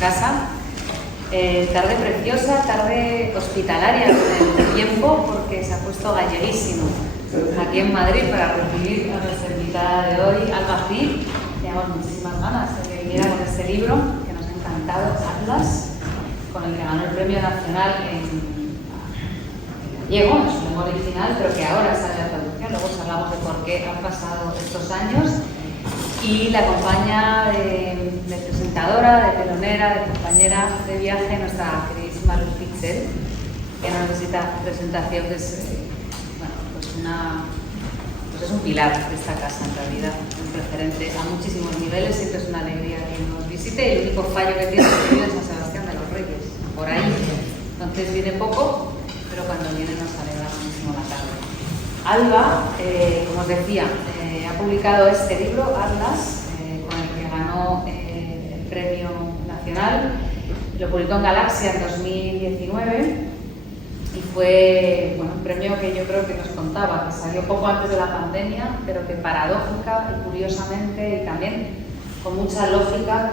casa. Tarde preciosa, tarde hospitalaria con el tiempo, porque se ha puesto galleguísimo aquí en Madrid para recibir a nuestra invitada de hoy, Alba Cid. Teníamos muchísimas ganas de que viniera con este libro que nos ha encantado, Atlas, con el que ganó el Premio Nacional en gallego, en su lengua original, pero que ahora sale la traducción. Luego charlamos de por qué han pasado estos años. Y la acompaña de presentadora, de telonera, de compañera de viaje, nuestra queridísima Luz Pixel, que no necesita presentación, que es, es un pilar de esta casa en realidad, un referente a muchísimos niveles. Siempre es una alegría que nos visite, y el único fallo que tiene es que vive en San Sebastián de los Reyes, por ahí. Entonces viene poco, pero cuando viene nos alegra muchísimo la tarde. Alba, como os decía, ha publicado este libro, Atlas, con el que ganó el Premio Nacional. Lo publicó en Galaxia en 2019 y fue un premio que yo creo que nos contaba, que salió poco antes de la pandemia, pero que paradójica y curiosamente y también con mucha lógica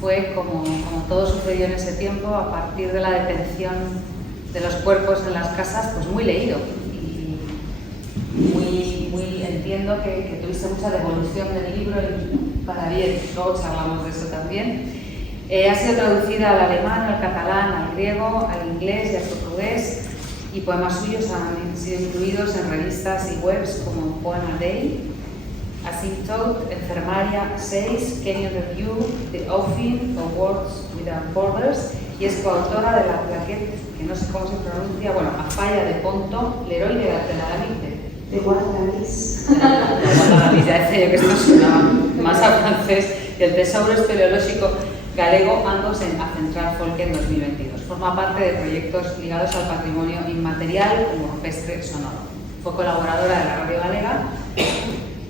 fue, como todo sucedió en ese tiempo, a partir de la detención de los cuerpos en las casas, pues muy leído. Muy entiendo que tuviste mucha devolución del libro y para bien, luego charlamos de eso también. Ha sido traducida al alemán, al catalán, al griego, al inglés y al portugués, y poemas suyos han sido incluidos en revistas y webs como Poem a Day, Asymptote, Enfermaria 6, Kenya Review, The Offing o Words Without Borders, y es coautora de la plaquette, que no sé cómo se pronuncia, a falla de Ponto, Leroy de la de Guadalajara. Ya decía yo que esto sonaba más a francés, y el Tesoro Espeleológico Galego, ambos en A Central Folk en 2022. Forma parte de proyectos ligados al patrimonio inmaterial como Rupestre Sonoro. Fue colaboradora de la Radio Galega,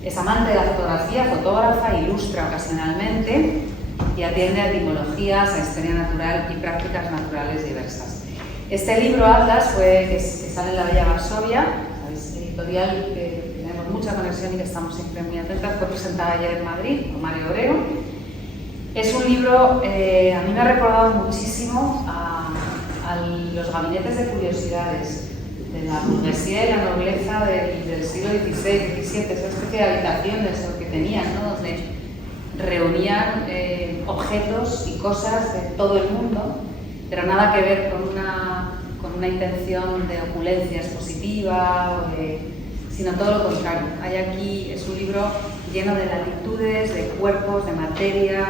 es amante de la fotografía, fotógrafa, ilustra ocasionalmente y atiende a etimologías, a historia natural y prácticas naturales diversas. Este libro, Atlas, que sale en La Bella Varsovia, editorial que tenemos mucha conexión y que estamos siempre muy atentas, fue presentada ayer en Madrid por Mario Obrero. Es un libro, a mí me ha recordado muchísimo a los gabinetes de curiosidades de la burguesía y la nobleza del siglo XVI, XVII, esa especie de habitaciones que tenían, ¿no? Donde reunían objetos y cosas de todo el mundo, pero nada que ver con una intención de opulencia expositiva, sino todo lo contrario. Hay aquí, es un libro lleno de latitudes, de cuerpos, de materia,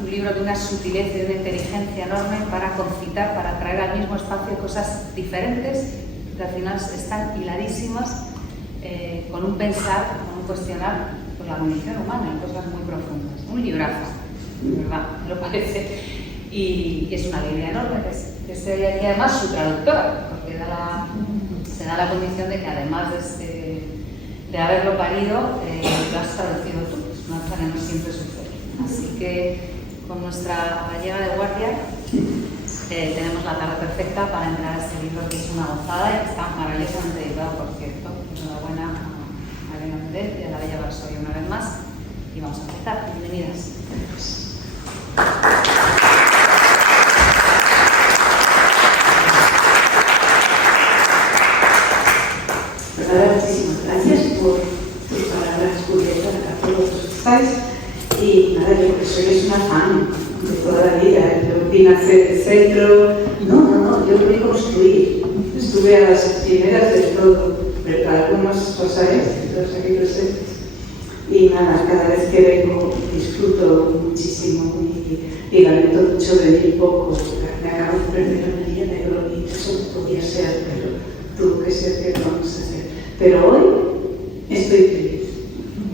un libro de una sutileza y de una inteligencia enorme para concitar, para traer al mismo espacio cosas diferentes, que al final están hiladísimas, con un pensar, con un cuestionar la condición humana en cosas muy profundas. Un librazo, de verdad, me lo parece. Y es una alegría enorme que esté hoy aquí, además su traductora, porque se da la condición de que además de haberlo parido, lo has traducido tú. Es una cosa que no siempre sucede. Así que con nuestra gallega de guardia tenemos la tarde perfecta para entrar a este libro, que es una gozada y que está maravillosamente editado, por cierto. Enhorabuena a Elena Méndez y a La Bella Varsovia una vez más. Y vamos a empezar. Bienvenidas. Muchísimas gracias por tus palabras curiosas a todos los que estáis. Y nada, yo que soy una fan de toda la vida. Yo vine a hacer el centro. No, yo quería construir. Estuve a las primeras de todo, pero para algunos pasajes de todos aquí presentes. Y nada, cada vez que vengo disfruto muchísimo y lamento mucho venir poco. Me acabo de perder una día negro y eso no podía ser, pero tuvo que ser que lo vamos a hacer. Pero hoy estoy feliz,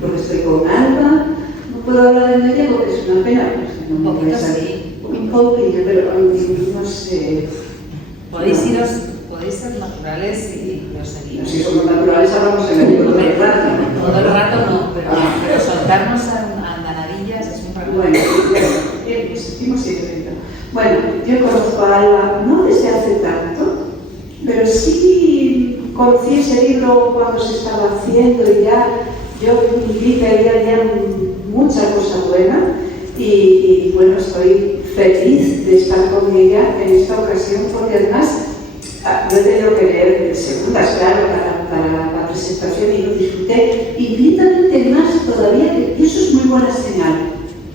porque estoy con Alba. No puedo hablar en ella porque es una pena, pues no me voy a salir un poquito, pero no sé. Podéis ser naturales y lo seguimos. Si somos naturales hablamos en el libro todo el rato. Todo el rato no, pero soltarnos a andanadillas es un rato. Bueno, hemos sido. Bueno, yo conozco a Alba no desde hace tanto, pero sí conocí ese libro cuando se estaba haciendo y ya yo vi que había mucha cosa buena Y bueno, estoy feliz de estar con ella en esta ocasión porque además yo he tenido que leer segundas, claro, para la presentación y lo disfruté infinitamente más todavía, y eso es muy buena señal.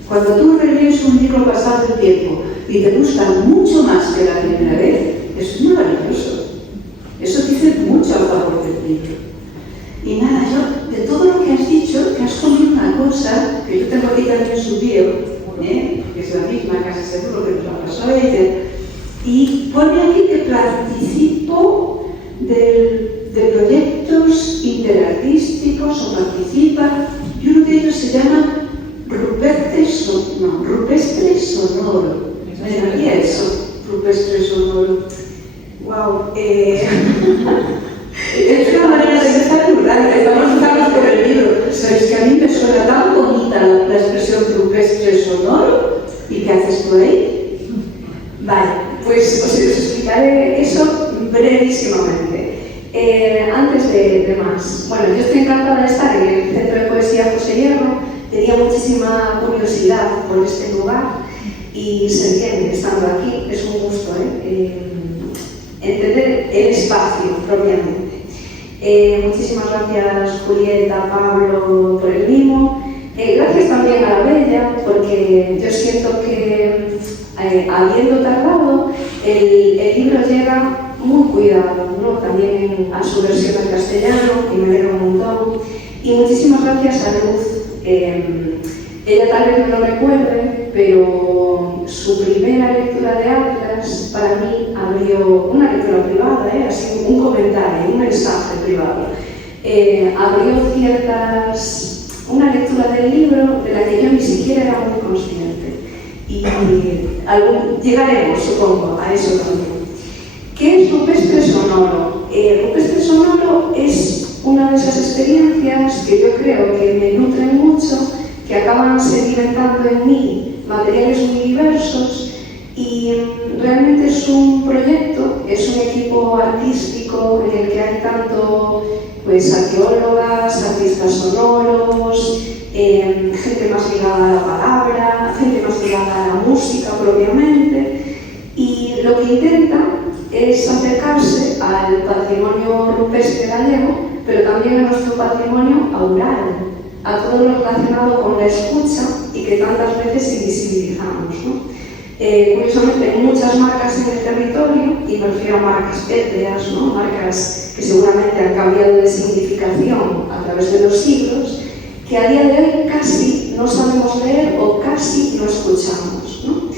Cuando tú relees un libro pasado el tiempo y te gusta mucho más que la primera vez, eso es maravilloso. Eso dice mucho a favor del libro. Y nada, yo, de todo lo que has dicho, que has comido una cosa, que yo tengo aquí también su bio, que es la misma, casi seguro que nos la pasó ella, y pone aquí que participo de proyectos interartísticos o participa, y uno de ellos se llama Rupestre Sonoro. Me llamaría eso, Rupestre Sonoro. Wow. Es una manera de empezar rural, estamos por el libro. Sabes que a mí me suena tan bonita la expresión rupestre sonoro. ¿Y qué haces tú ahí? Vale, pues os explicaré eso brevísimamente. Antes de más, bueno, yo estoy encantada de estar en el Centro de Poesía José Hierro. Tenía muchísima curiosidad por este lugar y sé bien estando aquí, es un gusto entender el espacio propiamente. Muchísimas gracias Julieta, Pablo por el mimo. Gracias también a la Bella, porque yo siento que habiendo tardado, el libro llega muy cuidado, ¿no? También a su versión en castellano, y me alegro un montón. Y muchísimas gracias a Luz. Ella tal vez no lo recuerde, pero su primera lectura de Atlas para mí abrió una lectura privada, así un comentario, un mensaje privado. Abrió una lectura del libro de la que yo ni siquiera era muy consciente. Y llegaremos, supongo, a eso también. ¿Qué es Rupestre Sonoro? Rupestre Sonoro es una de esas experiencias que yo creo que me nutren mucho, que acaban sedimentando en mí materiales muy diversos, y realmente es un proyecto, es un equipo artístico en el que hay tanto arqueólogas, artistas sonoros, gente más ligada a la palabra, gente más ligada a la música propiamente, y lo que intenta es acercarse al patrimonio rupestre gallego, pero también a nuestro patrimonio aural, a todo lo relacionado con la escucha y que tantas veces invisibilizamos, ¿no? Curiosamente, hay muchas marcas en el territorio, y me refiero a marcas pétreas, ¿no? Marcas que seguramente han cambiado de significación a través de los siglos, que a día de hoy casi no sabemos leer o casi no escuchamos, ¿no?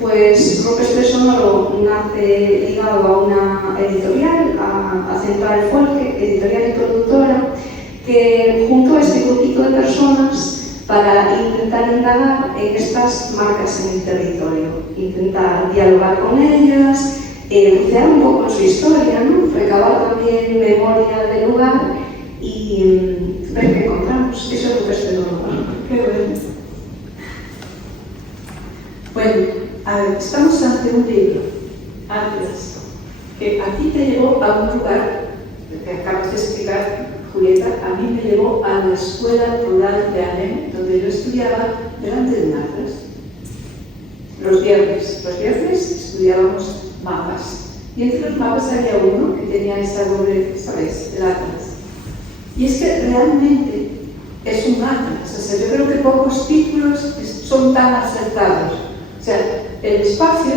Pues Rupestre Sonoro nace ligado a una editorial, a Central Folk, editorial y productora, que juntó a este grupito de personas para intentar indagar en estas marcas en el territorio, intentar dialogar con ellas, bucear un poco en su historia, ¿no? Recabar también memoria del lugar y ver qué encontramos. Eso es Rupestre Sonoro. Qué bueno. Bueno, estamos ante un libro, Atlas, que a ti te llevó a un lugar que acabas de explicar, Julieta. A mí me llevó a la escuela rural de Alem, donde yo estudiaba delante de un atlas. Los viernes estudiábamos mapas. Y entre los mapas había uno que tenía esa doble, ¿sabes?, el atlas. Y es que realmente es un atlas. O sea, yo creo que pocos títulos son tan acertados. O sea, el espacio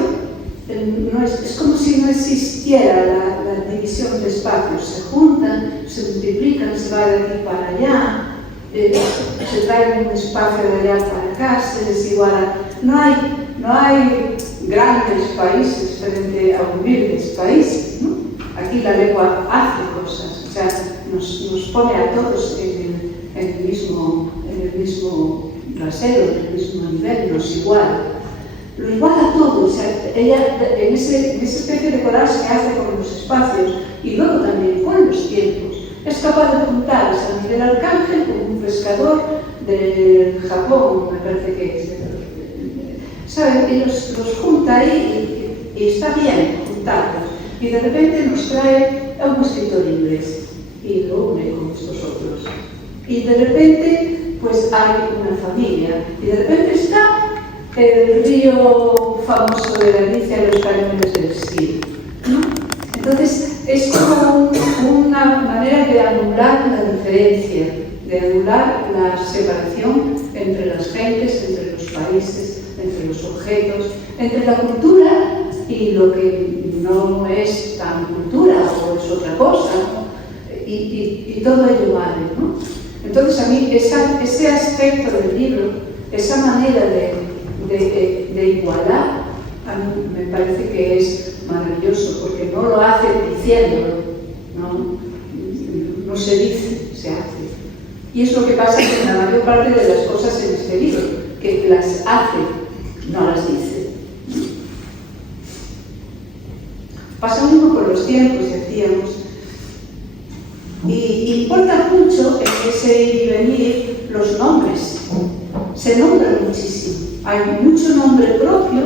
no es como si no existiera la división de espacios. Se juntan, se multiplican, se va de aquí para allá, se trae un espacio de allá para acá, se desiguala. No hay grandes países frente a humildes países, ¿no? Aquí la lengua hace cosas, o sea, nos pone a todos en el mismo rasero, en el mismo nivel, nos iguala. Lo iguala todo, o sea, ella en esa especie de collage que hace con los espacios y luego también con los tiempos, es capaz de juntar a San Miguel Arcángel con un pescador de Japón, me parece que es. ¿Saben? Y los junta ahí y está bien juntarlos. Y de repente nos trae a un escritor inglés y lo une con estos otros. Y de repente, pues hay una familia. Y de repente está el río famoso de Galicia, los cañones del Sil, ¿no? Entonces, es como una manera de anular la diferencia, de anular la separación entre las gentes, entre los países, entre los objetos, entre la cultura y lo que no es tan cultura o es otra cosa, ¿no? Y todo ello vale, ¿no? Entonces, a mí ese aspecto del libro, esa manera de igualar, a mí me parece que es maravilloso, porque no lo hace diciéndolo, no se dice, se hace. Y es lo que pasa con la mayor parte de las cosas en este libro, que las hace, no las dice. Pasa lo mismo con los tiempos, decíamos. Y importa mucho en ese ir y venir los nombres. Se nombran muchísimo. Hay mucho nombre propio,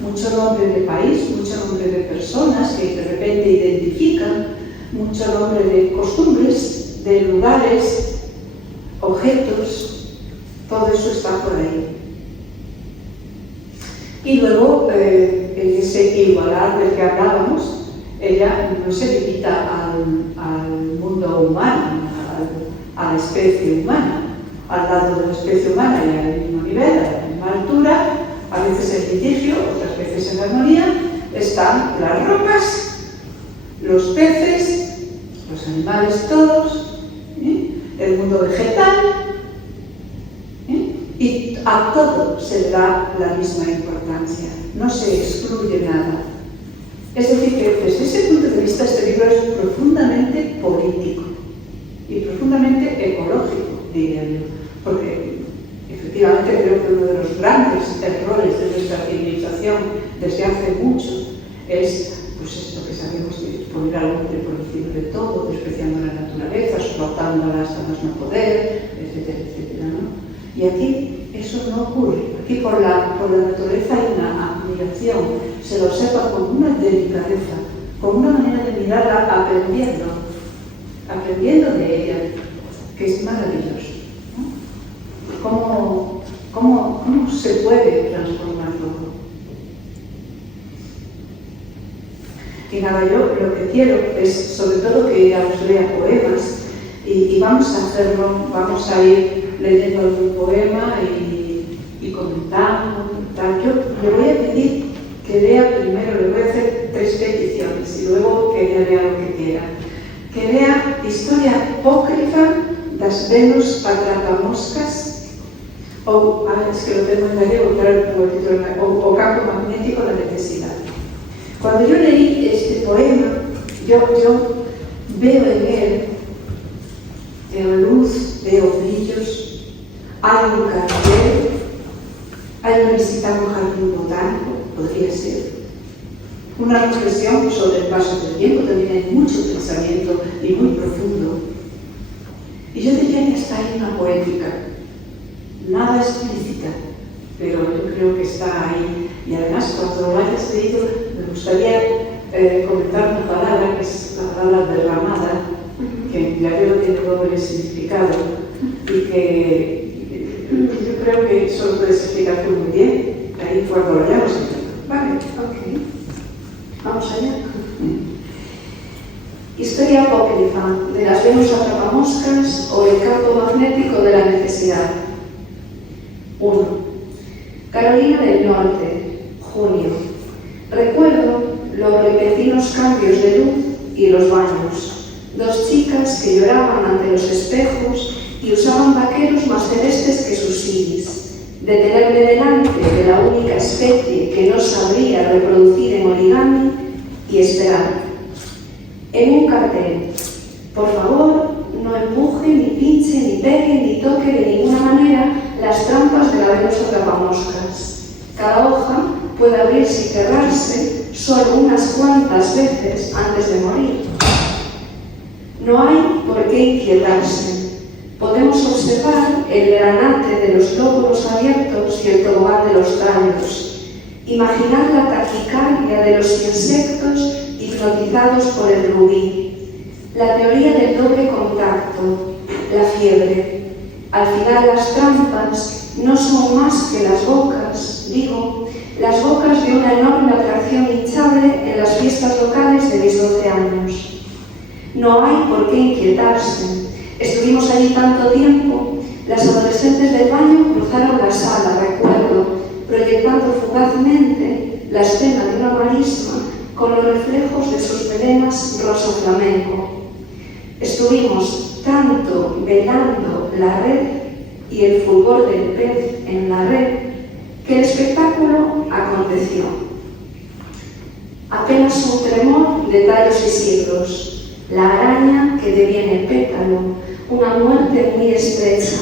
mucho nombre de país, mucho nombre de personas que de repente identifican, mucho nombre de costumbres, de lugares, objetos, todo eso está por ahí. Y luego, en ese igualar del que hablábamos, ella no se limita al mundo humano, a la especie humana. Al lado de la especie humana y al mismo nivel, a la misma altura, a veces en litigio, otras veces en armonía, están las rocas, los peces, los animales todos, el mundo vegetal, y a todo se le da la misma importancia, no se excluye nada. Es decir, que desde ese punto de vista este libro es profundamente político y profundamente ecológico, diría yo, porque efectivamente creo que uno de los grandes errores de nuestra civilización desde hace mucho es pues esto que sabemos de poner al hombre por encima de todo, despreciando la naturaleza, explotándolas a más no poder, etcétera, etcétera, ¿no? Y aquí eso no ocurre. Aquí por la naturaleza hay una admiración, se lo observa con una delicadeza, con una manera de mirarla aprendiendo de ella, que es maravilloso, ¿no? ¿Cómo se puede transformar todo? Y nada, yo lo que quiero es sobre todo que ella os lea poemas y vamos a hacerlo, vamos a ir leyendo algún poema y comentando y tal. Yo le voy a pedir que lea primero, le voy a hacer 3 peticiones y luego que ella lea lo que quiera. Que lea Historia Apócrifa das Venus Atrapamoscas, es que lo tengo en gallego, claro, o Campo Magnético de la Necesidad. Cuando yo leí este poema, yo veo en él, veo luz, veo brillos, hay un cartel, hay una visita a un jardín botánico, podría ser. Una reflexión sobre el paso del tiempo, también hay mucho pensamiento y muy profundo. Y yo diría que está ahí una poética, nada explícita, pero yo creo que está ahí. Y además, cuando lo hayas leído, me gustaría comentar una palabra, que es la palabra derramada, que en griego tiene doble significado, y que yo creo que eso lo puedes explicar tú muy bien, ahí cuando lo hayamos entendido. Vale, ok. Vamos allá. Historia apócrifa de las Venus Atrapamoscas o el campo magnético de la necesidad. 1. Carolina del Norte, junio. Recuerdo los repentinos cambios de luz y los baños. 2 chicas que lloraban ante los espejos y usaban vaqueros más celestes que sus iris. Detenerme delante de la única especie que no sabría reproducir en origami y esperar. En un cartel: por favor, no empuje, ni pinche, ni pegue, ni toque de ninguna manera las trampas de la Venus Atrapamoscas. Cada hoja puede abrirse y cerrarse solo unas cuantas veces antes de morir. No hay por qué inquietarse. Podemos observar el granate de los lóbulos abiertos y el tobogán de los tallos. Imaginar la taquicardia de los insectos hipnotizados por el rubí. La teoría del doble contacto, la fiebre. Al final las trampas no son más que las bocas digo, las bocas de una enorme atracción hinchable en las fiestas locales de mis 12 años. No hay por qué inquietarse. Estuvimos allí tanto tiempo. Las adolescentes del baño cruzaron la sala, recuerdo, proyectando fugazmente la escena de una marisma con los reflejos de sus melenas rosa flamenco. Estuvimos tanto velando la red y el fulgor del pez en la red que el espectáculo aconteció. Apenas un tremor de tallos y siglos, la araña que deviene pétalo, una muerte muy estrecha,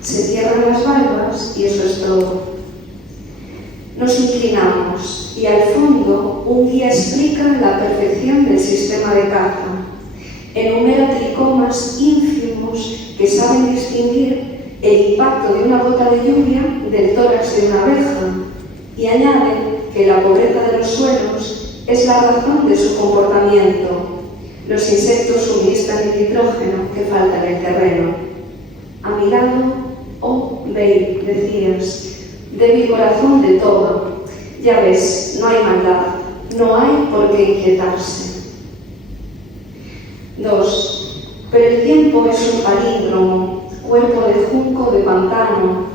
se cierran las valvas y eso es todo. Nos inclinamos y al fondo un guía explica la perfección del sistema de caza. Enumera tricomas ínfimos que saben distinguir el impacto de una gota de lluvia del tórax de una abeja y añade que la pobreza de los suelos es la razón de su comportamiento. Los insectos suministran el nitrógeno que falta en el terreno. A mi lado, oh, Bale, decías, débil corazón de todo. Ya ves, no hay maldad, no hay por qué inquietarse. 2. Pero el tiempo es un palíndromo, cuerpo de junco de pantano,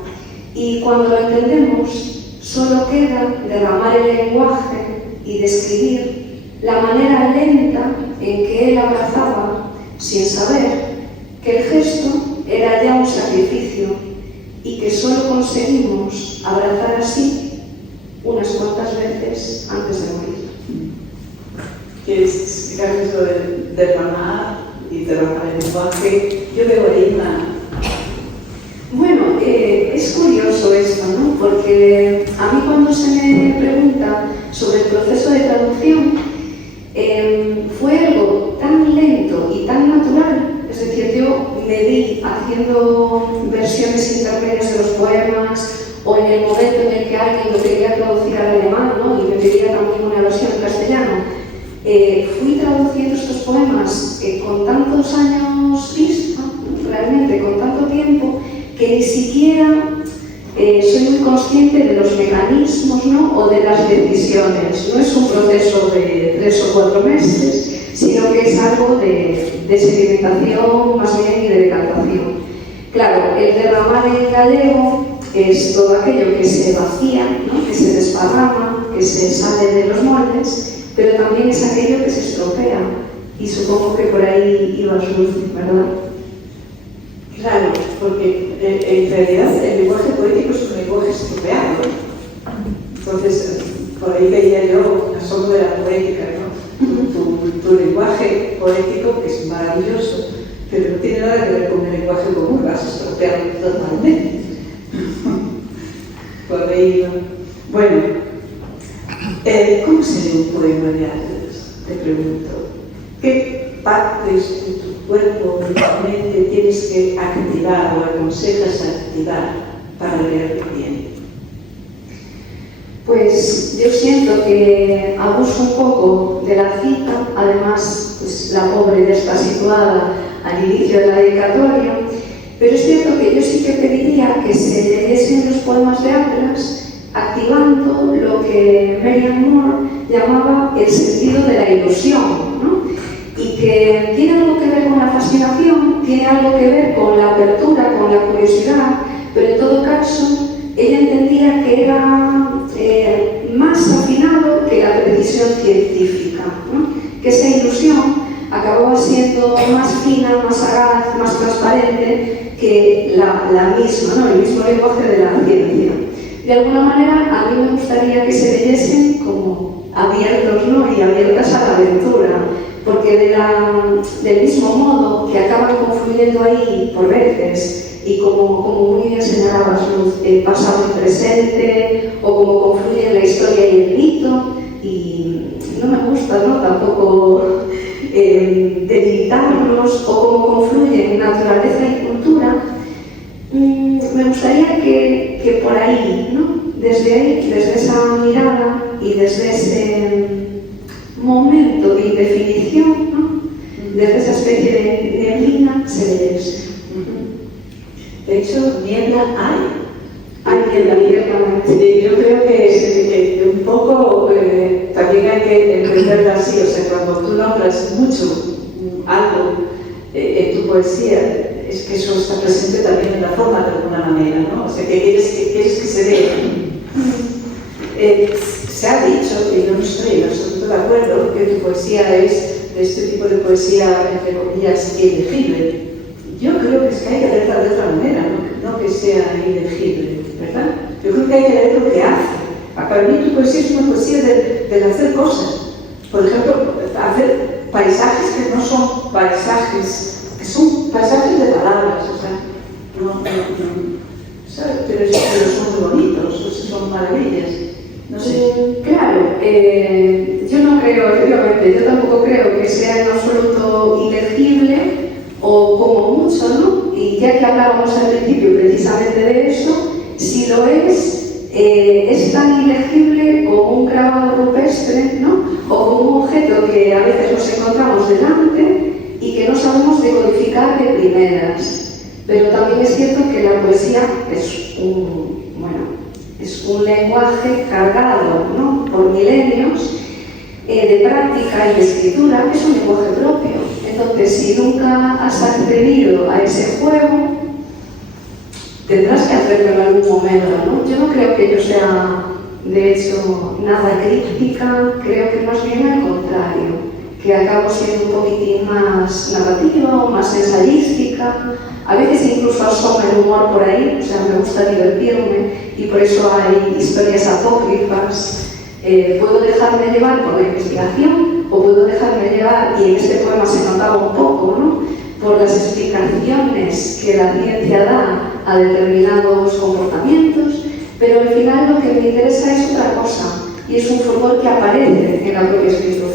y cuando lo entendemos, solo queda derramar el lenguaje y describir la manera lenta en que él abrazaba, sin saber que el gesto era ya un sacrificio y que solo conseguimos abrazar así unas cuantas veces antes de morir. ¿Quieres explicar eso de derramar y derramar el lenguaje? Yo veo ahí una... Bueno, es curioso esto, ¿no? Porque a mí cuando se me pregunta sobre el proceso de traducción, fue algo tan lento y tan natural. Es decir, yo me vi haciendo versiones intermedias de los poemas o en el momento en el que alguien lo quería traducir al alemán, ¿no? Y me pedía también una versión en castellano. Fui traduciendo estos poemas con tantos años vista, realmente con tanto tiempo, que ni siquiera soy muy consciente de los mecanismos, ¿no? O de las decisiones. No es un proceso de 3 o 4 meses, sino que es algo de sedimentación más bien y de decantación. Claro, el derramar en gallego es todo aquello que se vacía, ¿no? Que se desparrama, que se sale de los moldes, pero también es aquello que se estropea. Y supongo que por ahí ibas, Luz, ¿verdad? Claro, porque en realidad el lenguaje poético es un lenguaje estropeado. Entonces, por ahí veía yo un asombro de la poética, ¿no? Tu lenguaje poético es maravilloso, pero no tiene nada que ver con el lenguaje común, vas a estropearlo totalmente. Por ahí, bueno, ¿cómo se lee un poema de Atlas? Te pregunto. ¿Qué partes de tu cuerpo, de tu mente, tienes que activar o aconsejas activar para leer bien? Pues yo siento que abuso un poco de la cita, además pues, la pobre ya está situada al inicio de la dedicatoria, pero es cierto que yo sí que pediría que se leyesen los poemas de Atlas activando lo que Marianne Moore llamaba el sentido de la ilusión, ¿no? Y que tiene algo que ver con la fascinación, tiene algo que ver con la apertura, con la curiosidad, pero en todo caso ella entendía que era más afinado que la precisión científica, ¿no? Que esa ilusión acababa siendo más fina, más sagaz, más transparente que la misma, ¿no? El mismo lenguaje de la ciencia. De alguna manera, a mí me gustaría que se leyesen como abiertos, ¿no? Y abiertas a la aventura, porque del mismo modo que acaban confluyendo ahí por veces, y como muy bien señalabas, el pasado y presente, o como confluyen la historia y el mito, y no me gusta, ¿no? Tampoco debilitarlos, o como confluyen naturaleza y cultura. Me gustaría que por ahí, ¿no? Desde esa mirada y desde ese momento de indefinición, ¿no? Desde esa especie de neblina, se leyese. De hecho, niebla hay. Hay niebla, Yo creo que así, o sea, cuando tú nombras mucho algo en tu poesía, es que eso está presente también en la forma de alguna manera, ¿no? O sea, que quieres que se vea. Se ha dicho, y yo no estoy en absoluto de acuerdo, que tu poesía es de este tipo de poesía, entre comillas, ilegible. Yo creo que es que hay que leerla de otra manera, no que sea ilegible, ¿verdad? Yo creo que hay que leer lo que hace. Para mí tu poesía es una poesía del hacer cosas. Por ejemplo, hacer paisajes que no son paisajes, que son paisajes de palabras, o sea, ¿sabes? Pero son muy bonitos, son maravillas. No sé. Claro, yo no creo, efectivamente, yo tampoco creo que sea en absoluto ilegible o como mucho, ¿no? Y ya que hablábamos al principio precisamente de eso, si lo es tan ilegible como un grabado rupestre, ¿no? O como un objeto que a veces nos encontramos delante y que no sabemos decodificar de primeras. Pero también es cierto que la poesía es un lenguaje cargado, ¿no? Por milenios de práctica y de escritura, es un lenguaje propio. Entonces, si nunca has accedido a ese juego, tendrás que hacerlo en algún momento, ¿no? Yo no creo que yo sea, de hecho, nada crítica, creo que más bien al contrario, que acabo siendo un poquitín más narrativa o más ensayística. A veces incluso asoma el humor por ahí, o sea, me gusta divertirme y por eso hay historias apócrifas. Puedo dejarme llevar por la investigación o puedo dejarme llevar, y en este poema se notaba un poco, ¿no? Por las explicaciones que la ciencia da a determinados comportamientos, pero al final lo que me interesa es otra cosa, y es un furor que aparece en la propia escritura.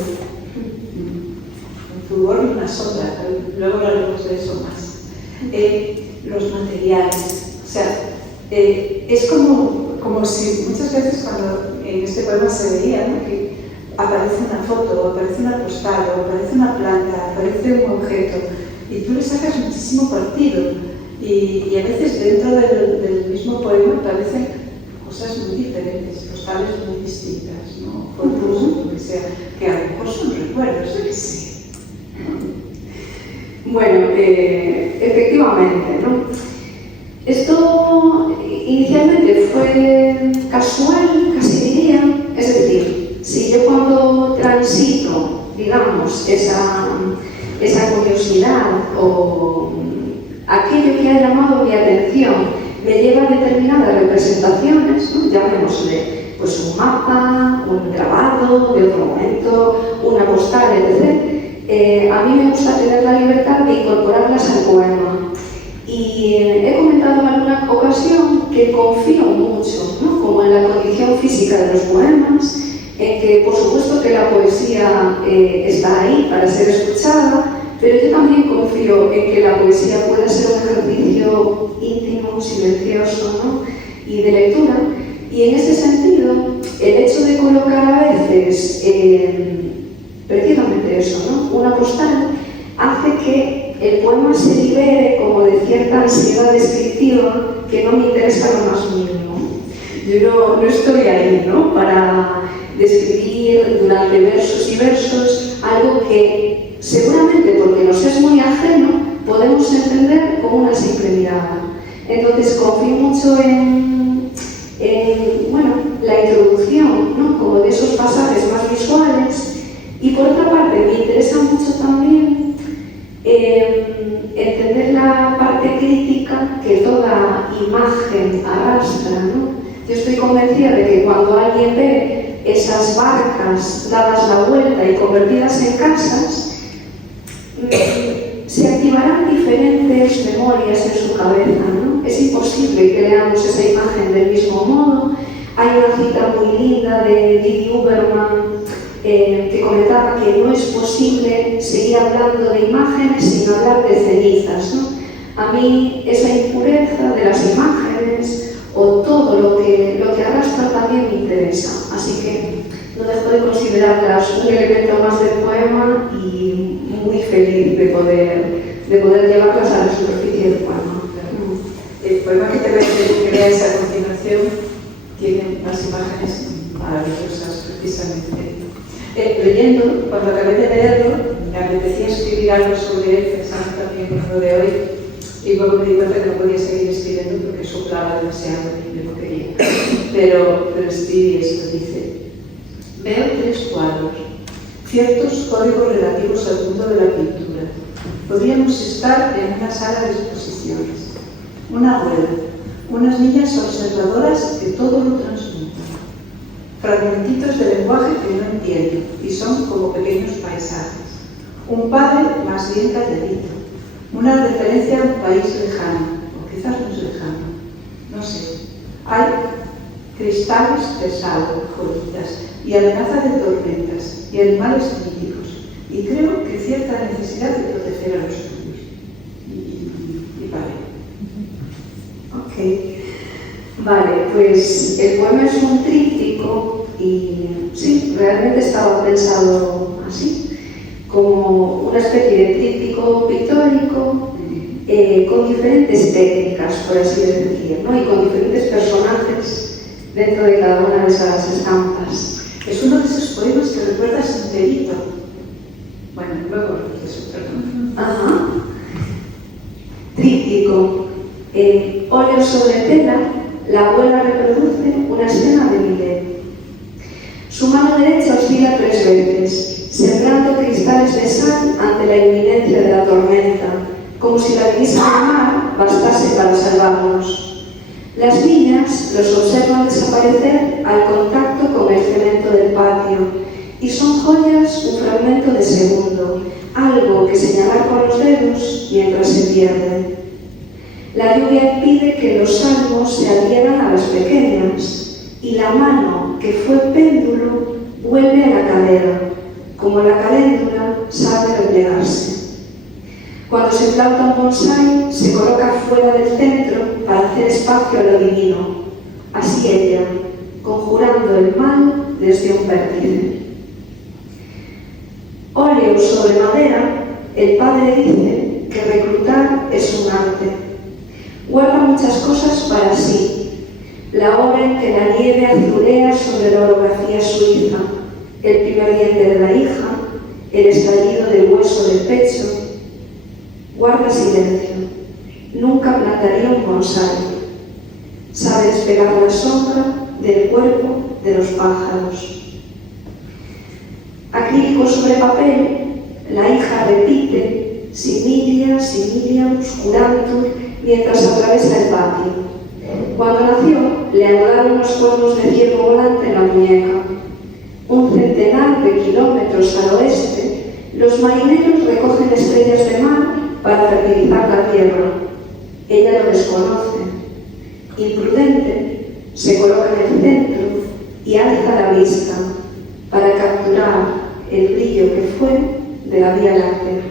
Un furor y una sombra, luego hablaremos de eso más. Los materiales, o sea, es como si muchas veces cuando en este poema se veía, ¿no? Que aparece una foto, aparece una postal, aparece una planta, aparece un objeto, y tú le sacas muchísimo partido, y a veces dentro del mismo poema aparecen cosas muy diferentes, postales muy distintas, ¿no? Fotos o lo que sea, que a lo mejor son recuerdos, yo qué sé. Bueno, efectivamente, ¿no? Esto inicialmente fue casual, casi diría, es decir, si yo cuando transito, digamos, esa curiosidad o aquello que ha llamado mi atención me lleva a determinadas representaciones, ¿no? Llamémosle pues un mapa, un grabado de otro momento, una postal, etc. A mí me gusta tener la libertad de incorporarlas al poema. Y he comentado en alguna ocasión que confío mucho, ¿no? Como en la condición física de los poemas, en que por supuesto que la poesía está ahí para ser escuchada, pero yo también confío en que la poesía pueda ser un ejercicio íntimo, silencioso, ¿no? Y de lectura. Y en ese sentido, el hecho de colocar a veces precisamente eso, ¿no? Una postal hace que el poema se libere como de cierta ansiedad descriptiva que no me interesa lo más mínimo. Yo no estoy ahí, ¿no? Para describir durante versos y versos algo que seguramente porque nos es muy ajeno podemos entender como una simple mirada. Entonces confío mucho en la introducción, ¿no? Como de esos pasajes más visuales. Y por otra parte, me interesa mucho también entender la parte crítica que toda imagen arrastra, ¿no? Yo estoy convencida de que cuando alguien ve esas barcas dadas la vuelta y convertidas en casas, se activarán diferentes memorias en su cabeza, ¿no? Es imposible que leamos esa imagen del mismo modo. Hay una cita muy linda de Didi Huberman que comentaba que no es posible seguir hablando de imágenes sin hablar de cenizas, ¿no? A mí esa impureza de las imágenes o todo lo que arrastra también me interesa, así que no dejo de considerarlas un elemento más del poema y muy feliz de poder llevarlas a la superficie del poema. El poema que veáis a continuación tiene unas imágenes maravillosas, precisamente. Leyendo, cuando acabé de leerlo, me apetecía escribir algo sobre él, pensando también en lo de hoy, y luego me di cuenta que no podía seguir escribiendo porque soplaba demasiado y yo no quería. Pero escribí esto, dice: veo 3 cuadros, ciertos códigos relativos al mundo de la pintura. Podríamos estar en una sala de exposiciones, una rueda, unas niñas observadoras que todo lo transmutan, fragmentitos de lenguaje que no entiendo y son como pequeños paisajes, un padre más bien calladito, una referencia a un país lejano, o quizás no es lejano, no sé. Hay cristales de sal, joyitas y amenaza de tormentas y animales míticos, y creo que cierta necesidad de proteger a los suyos. Y vale. Ok. Vale, pues el poema es un tríptico y sí, realmente estaba pensado así, como una especie de tríptico pictórico con diferentes técnicas, por así decir, ¿no? Y con diferentes personajes dentro de cada una de esas estampas. Es uno de esos poemas que recuerdas enterito. Bueno, luego eso, perdón. Ajá. Tríptico. Óleo sobre tela, la abuela reproduce una escena de Millet. Su mano derecha oscila 3 veces, sembrando cristales de sal ante la inminencia de la tormenta, como si la brisa del mar bastase para salvarnos. Las niñas los observan desaparecer al contacto con el cemento del patio, y son joyas un fragmento de segundo, algo que señalar con los dedos mientras se pierde. La lluvia impide que los salmos se adhieran a las pequeñas, y la mano, que fue péndulo, vuelve a la cadera, como la caléndula sabe replegarse. Cuando se planta un bonsái, se coloca fuera del centro para hacer espacio a lo divino. Así ella, conjurando el mal desde un vértice. Óleo sobre madera, el padre dice que reclutar es un arte. Guarda muchas cosas para sí. La hora en que la nieve azulea sobre la orografía suiza, el primer diente de la hija, el estallido del hueso del pecho. Guarda silencio. Nunca plantaría un bonsái. Sabe despegar la sombra del cuerpo de los pájaros. Acrílico sobre papel, la hija repite similia, obscurantur, mientras atraviesa el patio. Cuando nació, le anudaron unos cuernos de ciervo volante en la muñeca. Un centenar de kilómetros al oeste, los marineros recogen estrellas de mar para fertilizar la tierra. Ella lo desconoce. Imprudente, se coloca en el centro y alza la vista para capturar el brillo que fue de la Vía Láctea.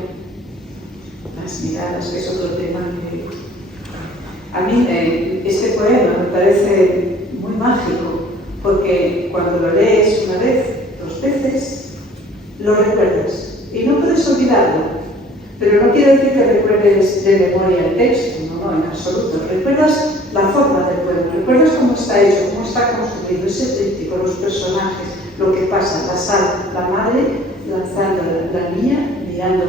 Las miradas, que es otro tema que... A mí este poema me parece muy mágico, porque cuando lo lees una vez, 2 veces, lo recuerdas y no puedes olvidarlo. Pero no quiere decir que recuerdes de memoria el texto, no, en absoluto. Recuerdas la forma del poema, recuerdas cómo está hecho, cómo está construido, ese tríptico, los personajes, lo que pasa, la sal, la madre lanzando a la niña, mirando.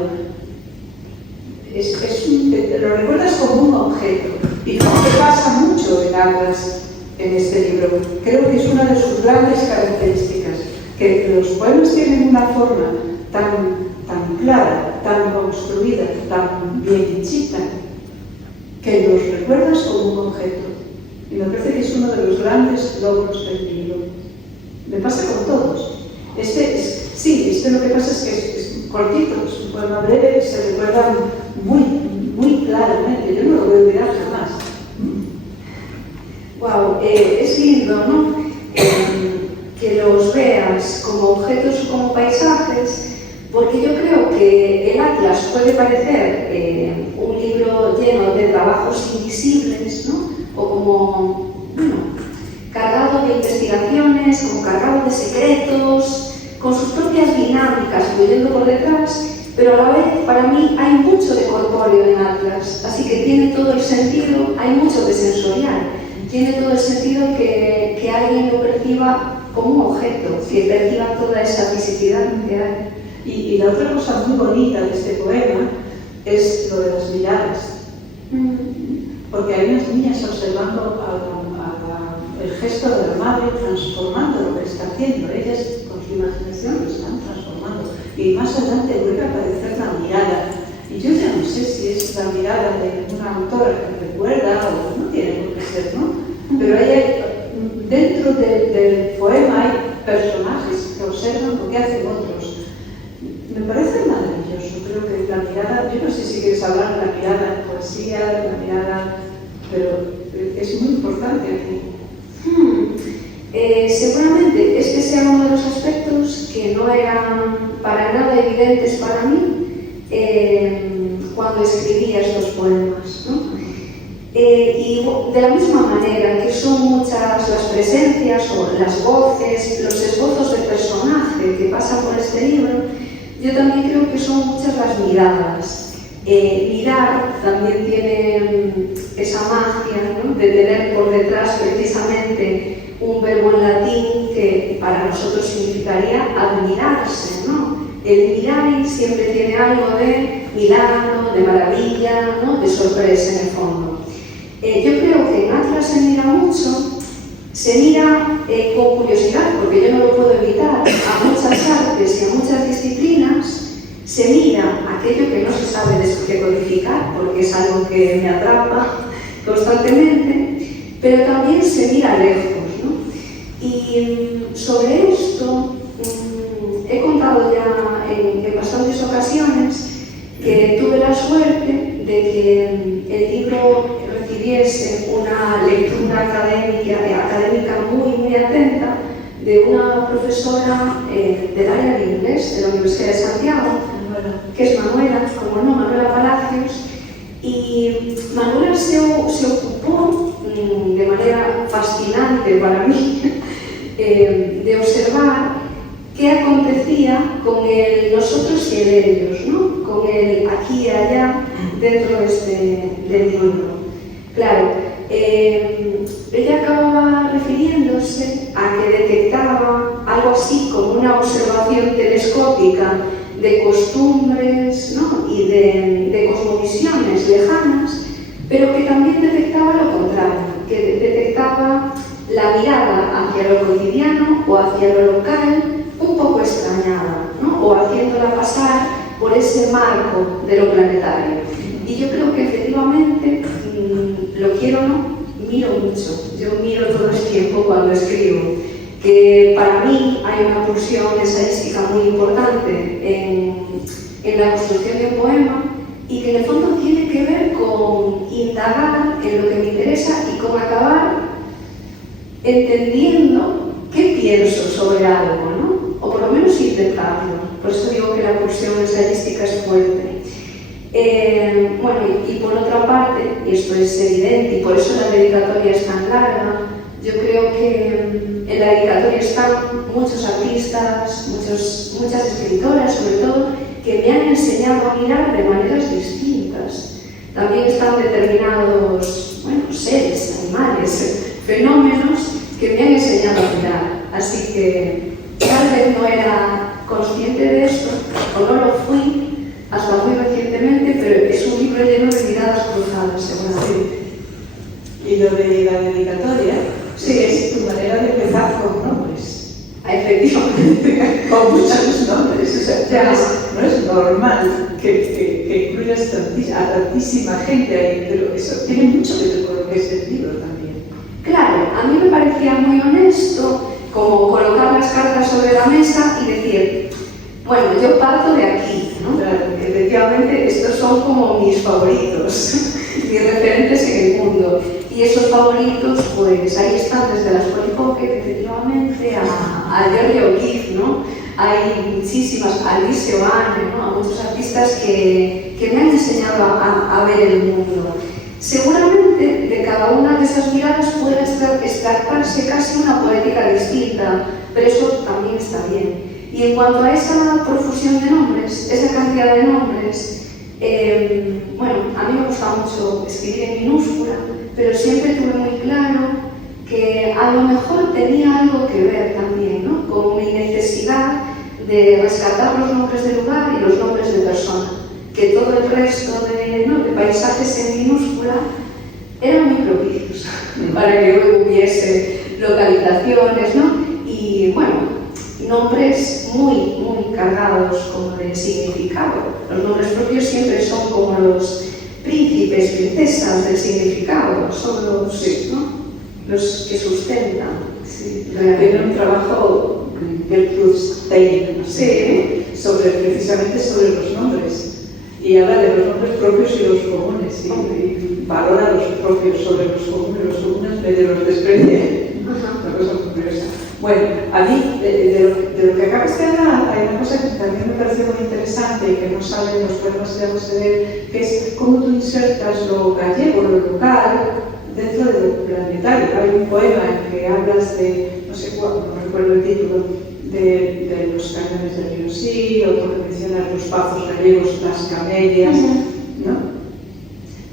Lo recuerdas como un objeto. Y creo que pasa mucho en Atlas, en este libro. Creo que es una de sus grandes características, que los poemas tienen una forma tan clara, tan construida, tan bien hechita, que los recuerdas como un objeto. Y me parece que es uno de los grandes logros del libro. Me pasa con todos. Este lo que pasa es que es cortito, es un poema breve, se recuerda muy claramente. Yo no lo voy a olvidar jamás. Wow, es lindo, ¿no? Que los veas como objetos o como paisajes, porque yo creo que el Atlas puede parecer un libro lleno de trabajos invisibles, ¿no? O como, cargado de investigaciones, como cargado de secretos, con sus propias dinámicas fluyendo por detrás, pero a la vez, para mí, hay mucho de corpóreo en Atlas, así que tiene todo el sentido, hay mucho de sensorial, tiene todo el sentido que alguien lo perciba como un objeto que perciba toda esa fisicidad que hay. Y la otra cosa muy bonita de este poema es lo de las miradas. Porque hay unas niñas observando el gesto de la madre transformando lo que está haciendo. Ellas con su imaginación lo están transformando. Y más adelante vuelve a aparecer la mirada. Y yo ya no sé si es la mirada de una autora que recuerda o no tiene por qué ser, ¿no? Pero dentro del poema hay personajes que observan lo que hacen otros. Me parece maravilloso. Creo que la mirada, yo no sé si quieres hablar de la mirada en poesía, de la mirada, pero es muy importante aquí. Seguramente es que sea uno de los aspectos que no eran para nada evidentes para mí cuando escribía estos poemas, ¿no? Y de la misma manera que son muchas las presencias o las voces, los esbozos del personaje que pasa por este libro, yo también creo que son muchas las miradas. Mirar también tiene esa magia, ¿no?, de tener por detrás precisamente un verbo en latín que para nosotros significaría admirarse, ¿no? El mirar siempre tiene algo de milagro, de maravilla, ¿no?, de sorpresa en el fondo. Yo creo que en Atlas se mira mucho, se mira con curiosidad, porque yo no lo puedo evitar, a muchas artes y a muchas disciplinas. Se mira aquello que no se sabe decodificar, porque es algo que me atrapa constantemente, pero también se mira lejos, ¿no? Y sobre esto he contado ya en bastantes ocasiones que tuve la suerte de que el libro recibiese una lectura académica muy atenta de una profesora del área de inglés de la Universidad de Santiago, que es Manuela, como no, Manuela Palacios, y Manuela se ocupó de manera fascinante para mí de observar qué acontecía con el nosotros y el ellos, ¿no?, con el aquí y allá dentro del libro. Claro, ella acababa refiriéndose a que detectaba algo así como una observación telescópica de costumbres, ¿no?, y de cosmovisiones lejanas, pero que también detectaba lo contrario, que detectaba la mirada hacia lo cotidiano o hacia lo local un poco extrañada, ¿no?, o haciéndola pasar por ese marco de lo planetario. Y yo creo que efectivamente, lo quiero o no, miro mucho. Yo miro todo el tiempo cuando escribo, que para mí hay una pulsión ensayística muy importante en la construcción de un poema y que en el fondo tiene que ver con indagar en lo que me interesa y con acabar entendiendo qué pienso sobre algo, ¿no? O por lo menos intentarlo. Por eso digo que la pulsión ensayística es fuerte. Bueno, y por otra parte, y esto es evidente, y por eso la dedicatoria es tan larga, yo creo que en la dedicatoria están muchos artistas, muchas escritoras, sobre todo, que me han enseñado a mirar de maneras distintas. También están determinados, bueno, seres, animales, fenómenos que me han enseñado a mirar. Así que tal vez no era consciente de esto, o no lo fui, hasta muy recientemente, pero es un libro lleno de miradas cruzadas, seguramente. Y lo de la dedicatoria, sí, es tu manera de empezar con nombres. Efectivamente, Con muchos nombres. O sea, ya no es normal que incluyas a tantísima gente ahí, pero eso tiene mucho que ver con lo que es el libro también. Claro, a mí me parecía muy honesto como colocar las cartas sobre la mesa y decir, bueno, yo parto de aquí, ¿no? Claro, efectivamente, estos son como mis favoritos, mis referentes en el mundo. Y esos favoritos, pues ahí están desde las Polly Pocket, efectivamente, a Giorgio O'Keeffe, ¿no? Hay muchísimas, a Luis Seoane, ¿no?, a muchos artistas que me han enseñado a ver el mundo. Seguramente de cada una de esas miradas puede extractarse casi una poética distinta, pero eso también está bien. Y en cuanto a esa profusión de nombres, esa cantidad de nombres, bueno, a mí me gusta mucho escribir en minúscula, pero siempre tuve muy claro que a lo mejor tenía algo que ver también con mi necesidad de rescatar los nombres de lugar y los nombres de persona, que todo el resto de paisajes en minúscula eran muy propicios para que luego hubiese localizaciones, ¿no? Y bueno, nombres muy cargados como de significado. Los nombres propios siempre son como los príncipes, princesas del significado, son los, ¿no?, los que sustentan. Sí, tiene un trabajo Gertrude Stein, no sé, precisamente sobre los nombres, y habla de los nombres propios y los comunes, y valora los propios sobre los comunes medio los desprecia. Una cosa muy curiosa. Bueno, a mí, de lo que acabas de hablar, hay una cosa que también me parece muy interesante y que no sale en los poemas de Auxerel, que es cómo tú insertas lo gallego, lo local, dentro de lo planetario. Hay un poema en que hablas de, no sé cuándo, no recuerdo el título, de los cañones del río Sí, otro que menciona los pazos gallegos, las camelias, ¿no?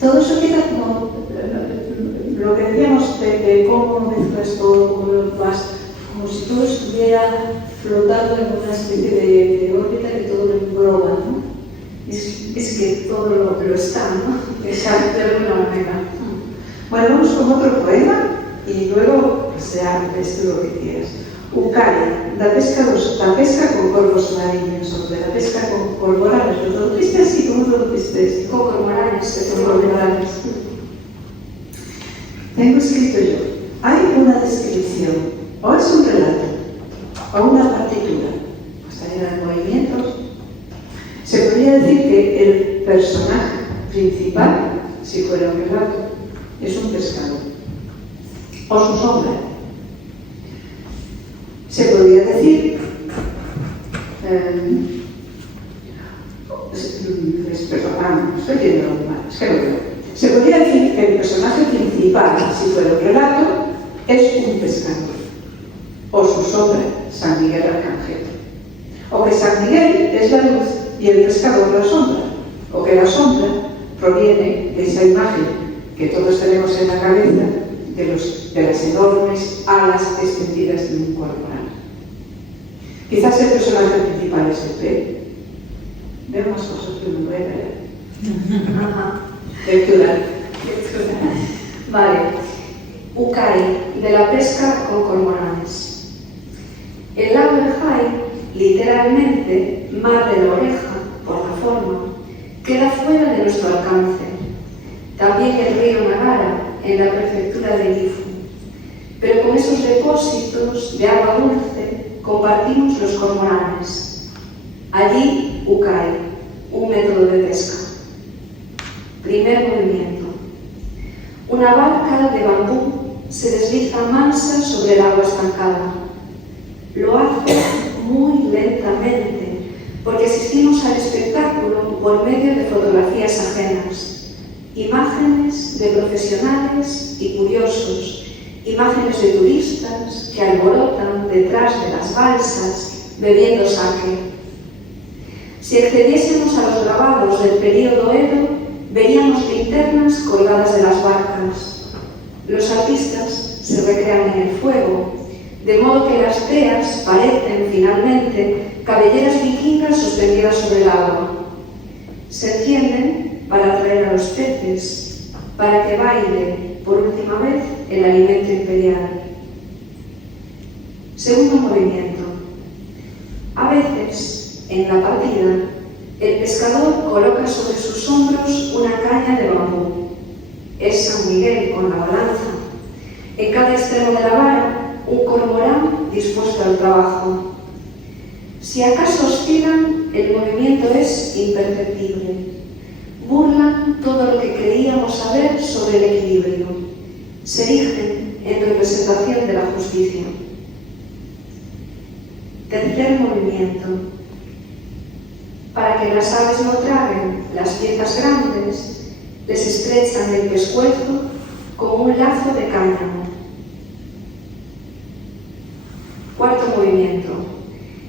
Todo eso queda como lo que decíamos de cómo mezclas todo, cómo lo vas, como si todo estuviera flotando en una especie de órbita que todo lo engloba, ¿no? Es que todo lo está, ¿no? Exacto. De alguna manera. Bueno, vamos con otro poema y luego ya ves lo que quieras. Ucaya, da pesca con corvos mariños, o de la pesca con cormoranes. ¿Lo tradujiste así? ¿Cómo lo tradujiste? Con cormoranes, Cormoranes. Tengo escrito yo. Hay una descripción, o es un relato, o una partitura, hasta llegar a movimientos. Se podría decir que el personaje principal, si fuera un relato, es un pescador, o su sombra. Se podría decir, estoy yendo mal, es que lo veo. Se podría decir que el personaje principal, si fuera un relato, es un pescador, o su sombra, San Miguel Arcángel. O que San Miguel es la luz y el pescador la sombra, o que la sombra proviene de esa imagen que todos tenemos en la cabeza de las enormes alas extendidas de un cormorán. Quizás el personaje principal es el pez. Veo más cosas que me voy a callar. Lectura. Vale. Ucay, de la pesca con cormoranes. El lago de Jai, literalmente mar de la oreja, por la forma, queda fuera de nuestro alcance. También el río Nagara, en la prefectura de Gifu. Pero con esos depósitos de agua dulce compartimos los cormoranes. Allí, Ucay, un método de pesca. Primer movimiento. Una barca de bambú se desliza mansa sobre el agua estancada. Lo hace muy lentamente, porque asistimos al espectáculo por medio de fotografías ajenas, imágenes de profesionales y curiosos, imágenes de turistas que alborotan detrás de las balsas bebiendo sake. Si accediésemos a los grabados del período Edo, veríamos linternas colgadas de las barcas. Los artistas se recrean en el fuego, de modo que las teas parecen finalmente cabelleras vikingas suspendidas sobre el agua. Se encienden para atraer a los peces, para que baile por última vez el alimento imperial. Segundo movimiento. A veces, en la partida, el pescador coloca sobre sus hombros una caña de bambú. Es San Miguel con la balanza. En cada extremo de la vara, un cormorán dispuesto al trabajo. Si acaso oscilan, el movimiento es imperceptible. Burlan todo lo que creíamos saber sobre el equilibrio. Se erigen en representación de la justicia. Tercer movimiento. Para que las aves no traguen las piezas grandes, les estrechan el pescuezo con un lazo de cáñamo. Cuarto movimiento.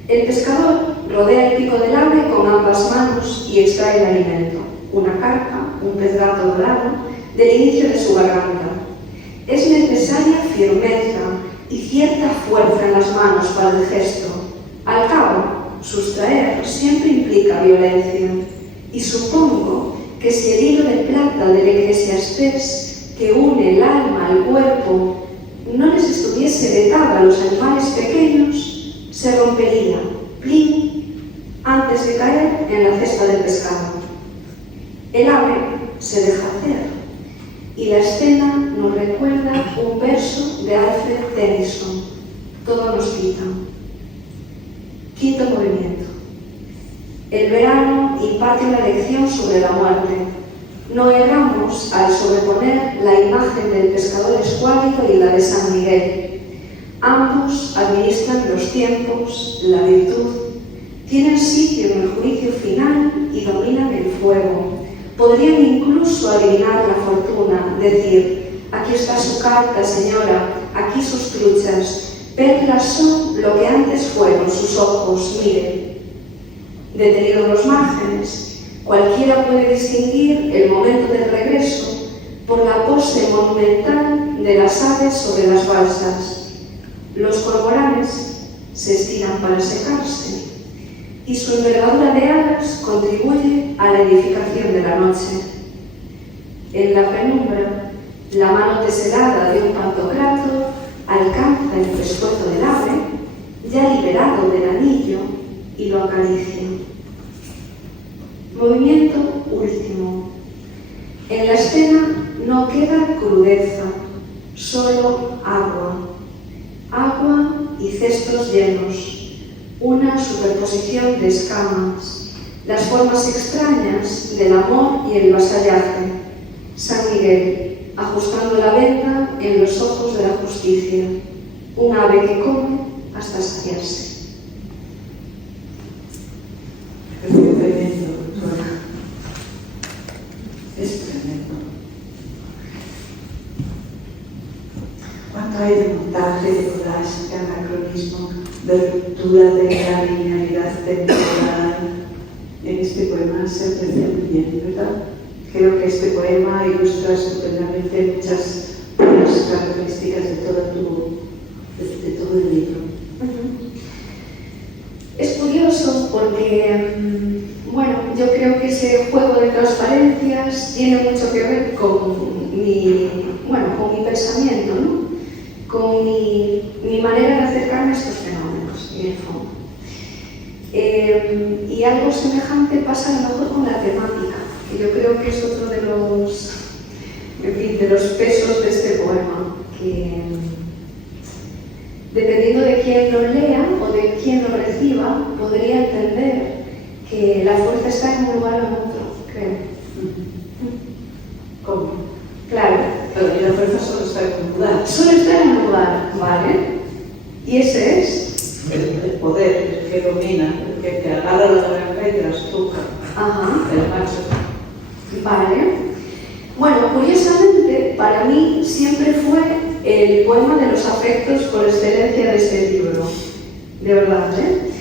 El pescador rodea el pico del ave con ambas manos y extrae el alimento, una carpa, un pez gato dorado, del inicio de su garganta. Es necesaria firmeza y cierta fuerza en las manos para el gesto. Al cabo, sustraer siempre implica violencia, y supongo que si el hilo de plata del Eclesiastés que une el alma al cuerpo no les estuviese vetado a los animales pequeños, se rompería, plin, antes de caer en la cesta del pescado. El ave se deja hacer, y la escena nos recuerda un verso de Alfred Tennyson: todo nos quita. Quinto movimiento. El verano imparte una lección sobre la muerte. No erramos al sobreponer la imagen del pescador escuálido y la de San Miguel. Ambos administran los tiempos, la virtud, tienen sitio en el juicio final y dominan el fuego. Podrían incluso adivinar la fortuna, decir: aquí está su carta, señora, aquí sus truchas. Perlas son lo que antes fueron sus ojos, mire. Detenidos los márgenes, cualquiera puede distinguir el momento del regreso por la pose monumental de las aves sobre las balsas. Los cormoranes se estiran para secarse, y su envergadura de alas contribuye a la edificación de la noche. En la penumbra, la mano teselada de un pantocrato alcanza el pescuezo del ave, ya liberado del anillo, y lo acaricia. Movimiento último. En la escena no queda crudeza, solo agua. Agua y cestos llenos, una superposición de escamas, las formas extrañas del amor y el vasallaje. San Miguel, ajustando la venda en los ojos de la justicia, un ave que come hasta saciarse. Es tremendo, doctora. Es tremendo. ¿Cuánto hay de montaje, de collage, de anacronismo, de ruptura de la linealidad temporal? En este poema se aprecia muy bien, ¿verdad? Creo que este poema ilustra estupendamente muchas de las características de todo el libro. Es curioso porque, bueno, yo creo que ese juego de transparencias tiene mucho que ver con mi pensamiento, ¿no? Con mi manera de acercarme a estos fenómenos, en el fondo. Y algo semejante pasa a lo mejor con la temática, que yo creo que es otro de los pesos de este poema, que dependiendo de quién lo lea o de quién lo reciba, podría entender que la fuerza está en un lugar o en otro, creo. ¿Cómo? Claro. Pero la fuerza solo está en un lugar. Solo está en un lugar, ¿vale? Y ese es El poder, el que domina, el que te agarra la granja y te la estruja. Ajá. El macho. Vale. Bueno, curiosamente, para mí siempre fue el poema de los afectos por excelencia de este libro. De verdad, ¿eh?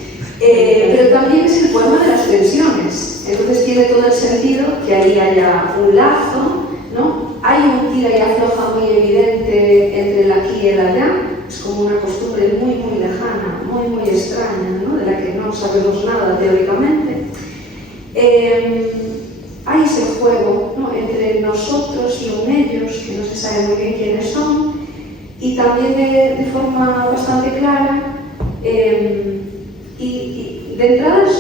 Pero también es el poema de las tensiones. Entonces tiene todo el sentido que ahí haya un lazo, ¿no? Hay un tira y afloja muy evidente entre el aquí y el allá. Es como una costumbre muy, muy lejana, muy, muy extraña, ¿no? De la que no sabemos nada teóricamente. Hay ese juego, ¿no? Entre nosotros y un ellos, que no se sabe muy bien quiénes son, y también de forma bastante clara, y de entrada es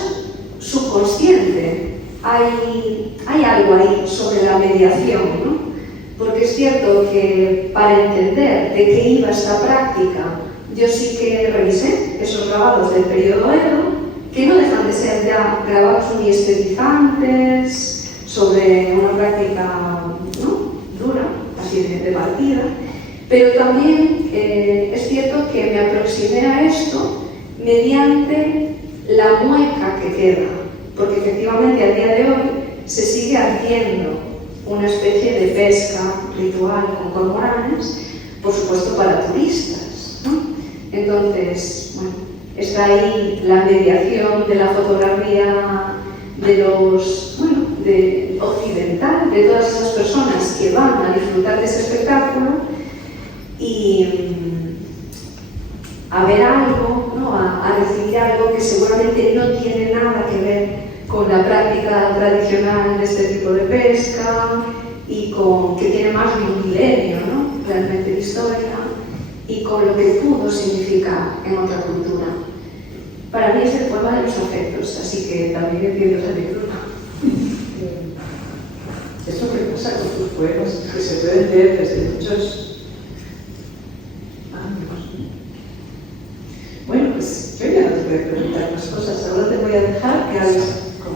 subconsciente. Hay algo ahí sobre la mediación, ¿no? Porque es cierto que para entender de qué iba esta práctica, yo sí que revisé esos grabados del periodo Edo, que no dejan de ser ya grabados muy estetizantes, sobre una práctica, ¿no? Dura, así de partida, pero también es cierto que me aproximé a esto mediante la mueca que queda, porque efectivamente a día de hoy se sigue haciendo una especie de pesca ritual con cormoranes, por supuesto para turistas, ¿no? Entonces, bueno, está ahí la mediación de la fotografía de occidental, de todas esas personas que van a disfrutar de ese espectáculo, y a ver algo, ¿no? a recibir algo que seguramente no tiene nada que ver con la práctica tradicional de este tipo de pesca y con que tiene más de un milenio, ¿no? realmente de historia, y con lo que pudo significar en otra cultura. Para mí es el poema de los afectos, así que también entiendo esa lectura. Es lo que pasa con tus poemas, que se pueden leer desde muchos ángulos. Bueno, pues yo ya no te voy a preguntar más cosas, ahora te voy a dejar que hables con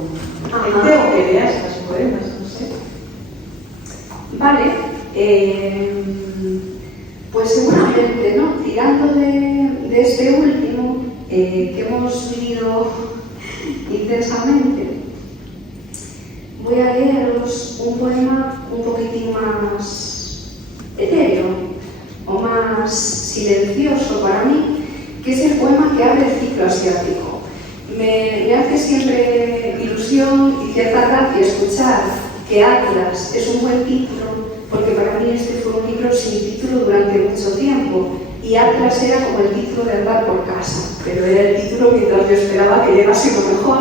gente o que leas más poemas, no sé. Vale, pues seguramente, ¿no? Tirando de este último, que hemos vivido intensamente, voy a leeros un poema un poquitín más etéreo o más silencioso para mí, que es el poema que abre el ciclo asiático. Me hace siempre ilusión y cierta gracia escuchar que Atlas es un buen título, porque para mí este fue un libro sin título durante mucho tiempo, y Atlas era como el título de andar por casa, pero era el título mientras yo esperaba que llegase lo mejor,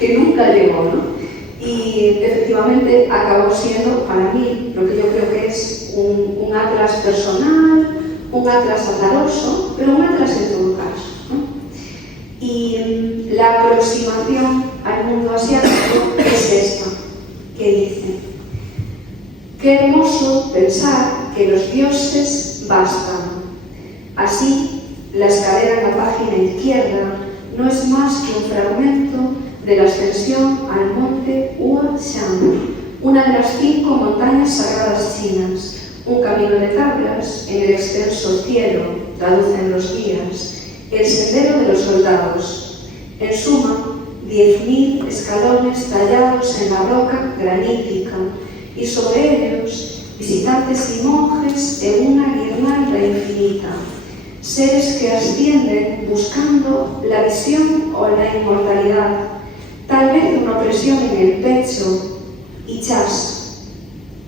que nunca llegó, ¿no? Y efectivamente acabó siendo para mí lo que yo creo que es un atlas personal, un atlas azaroso, pero un atlas en todo caso, ¿no? Y la aproximación al mundo asiático es esta, que dice: qué hermoso pensar que los dioses bastan. Así, la escalera en la página izquierda no es más que un fragmento de la ascensión al monte Huashan, una de las 5 montañas sagradas chinas, un camino de tablas en el extenso cielo, traducen los guías, el sendero de los soldados. En suma, 10.000 escalones tallados en la roca granítica, y sobre ellos visitantes y monjes en una guirnalda infinita, seres que ascienden buscando la visión o la inmortalidad, tal vez una opresión en el pecho, y chas,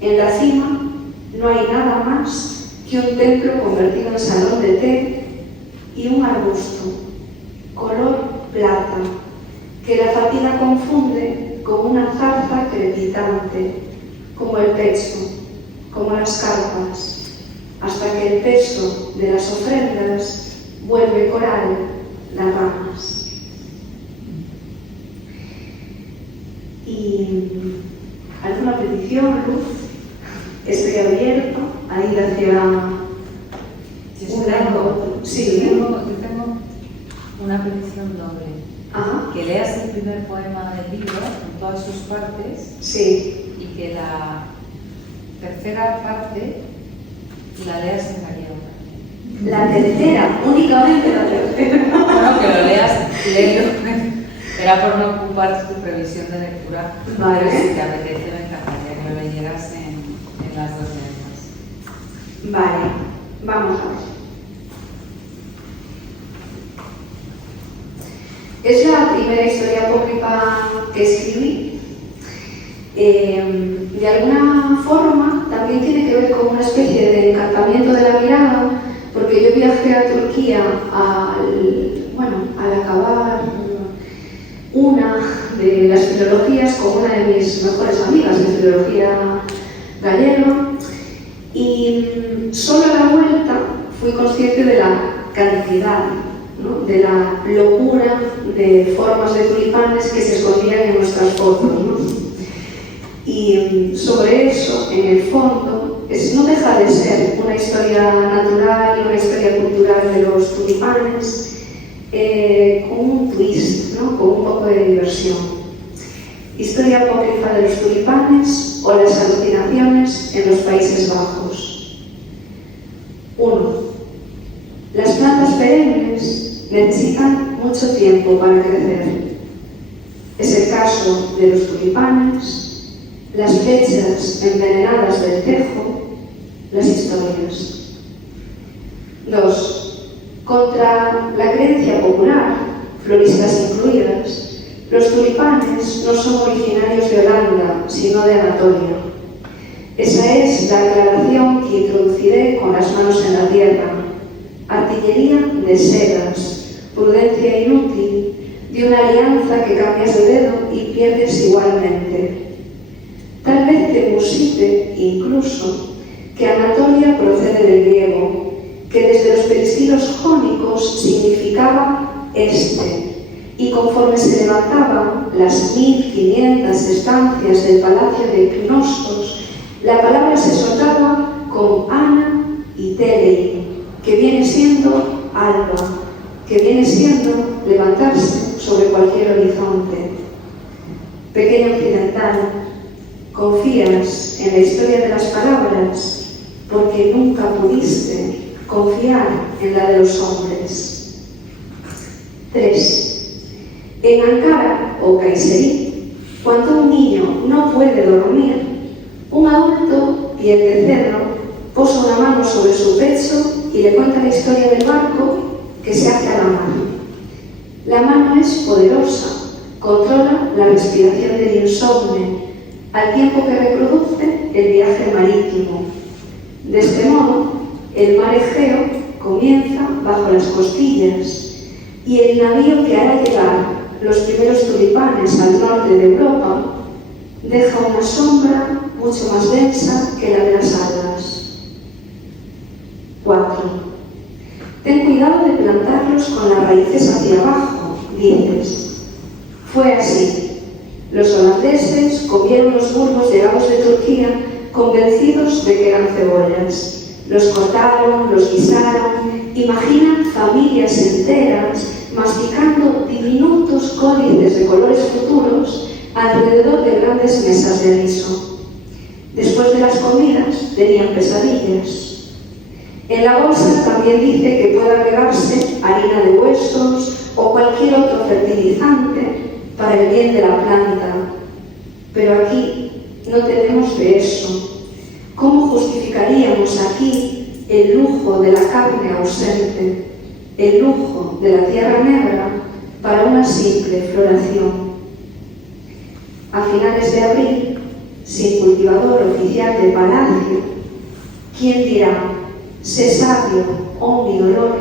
en la cima no hay nada más que un templo convertido en salón de té y un arbusto, color plata, que la fatiga confunde con una zarza crepitante, como el pecho, como las carpas, hasta que el peso de las ofrendas vuelve coral las ramas. ¿Y alguna petición, Luz? Estoy abierto a ir hacia yo tengo una petición doble. Ajá. Que leas el primer poema del libro en todas sus partes. Sí. Y que la tercera parte la leas en gallego. La tercera, únicamente la tercera. Bueno, que lo leas, léelo. Era por no ocupar tu previsión de lectura. Vale. Pero si te apetece, me encantaría que lo leyeras en las 2 lenguas. Vale, vamos a ver. Es la primera historia apócrifa que escribí. De alguna forma también tiene que ver con una especie de encantamiento de la mirada, porque yo viajé a Turquía al acabar una de las filologías con una de mis mejores amigas de filología gallega, y solo a la vuelta fui consciente de la cantidad, ¿no? De la locura de formas de tulipanes que se escondían en nuestras fotos, ¿no? Y sobre eso, en el fondo, no deja de ser una historia natural y una historia cultural de los tulipanes, con un twist, ¿no? Con un poco de diversión. Historia apócrifa de los tulipanes o las alucinaciones en los Países Bajos. 1. Las plantas perennes necesitan mucho tiempo para crecer. Es el caso de los tulipanes, las flechas envenenadas del tejo, las historias. 2. Contra la creencia popular, floristas incluidas, los tulipanes no son originarios de Holanda, sino de Anatolia. Esa es la aclaración que introduciré con las manos en la tierra. artillería de sedas, prudencia inútil, de una alianza que cambias de dedo y pierdes igualmente. Tal vez te musite incluso que Anatolia procede del griego, que desde los peristilos jónicos significaba este, y conforme se levantaban las 1500 estancias del palacio de Knossos, la palabra se soltaba con Ana y Telei, que viene siendo alba, que viene siendo levantarse sobre cualquier horizonte. Pequeño occidental, confías en la historia de las palabras porque nunca pudiste confiar en la de los hombres. 3. En Ankara o Kayseri, cuando un niño no puede dormir, un adulto, piel de cerdo, posa una mano sobre su pecho y le cuenta la historia del barco que se hace a la mar. La mano es poderosa, controla la respiración del insomne, al tiempo que reproduce el viaje marítimo. De este modo, el mar Egeo comienza bajo las costillas y el navío que hará llegar los primeros tulipanes al norte de Europa deja una sombra mucho más densa que la de las algas. 4. Ten cuidado de plantarlos con las raíces hacia abajo, dices. Fue así. Los holandeses comieron los bulbos llegados de Turquía convencidos de que eran cebollas. Los cortaron, los guisaron, imaginan familias enteras masticando diminutos códices de colores futuros alrededor de grandes mesas de riso. Después de las comidas tenían pesadillas. En la bolsa también dice que puede agregarse harina de huesos o cualquier otro fertilizante para el bien de la planta. Pero aquí no tenemos de eso. ¿Cómo justificaríamos aquí el lujo de la carne ausente, el lujo de la tierra negra para una simple floración? A finales de abril, sin cultivador oficial de palacio, ¿quién dirá, sé sabio, oh mi dolor,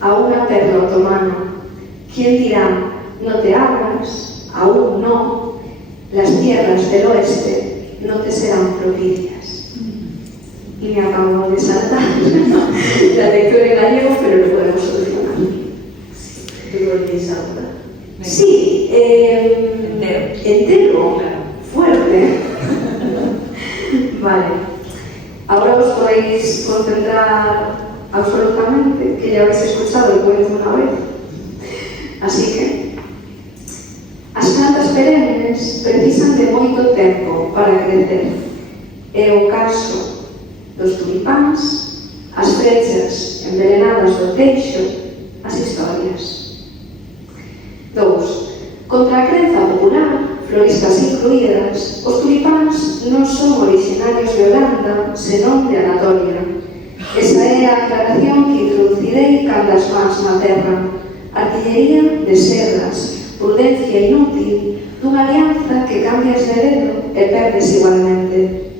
a una perla otomana? ¿Quién dirá, no te abras, aún no, las tierras del oeste no te serán propicias? Y me acabo de saltar la lectura en gallego, pero lo podemos solucionar. ¿Te volvéis a hablar? Sí, entero, fuerte. Vale. Ahora os podéis concentrar absolutamente, que ya habéis escuchado el cuento una vez. Así que, as plantas perennes precisan de moito tempo para crecer. É o caso dos tulipáns, as frechas envenenadas do teixo, as historias. 2. Contra a crenza popular, floristas incluídas, os tulipáns non son originarios de Holanda, senón de Anatolia. Esa é a aclaración que introducirei cando as mans na terra. Artillería de sedas, prudencia inútil, dunha alianza que cambias de dedo e perdes igualmente.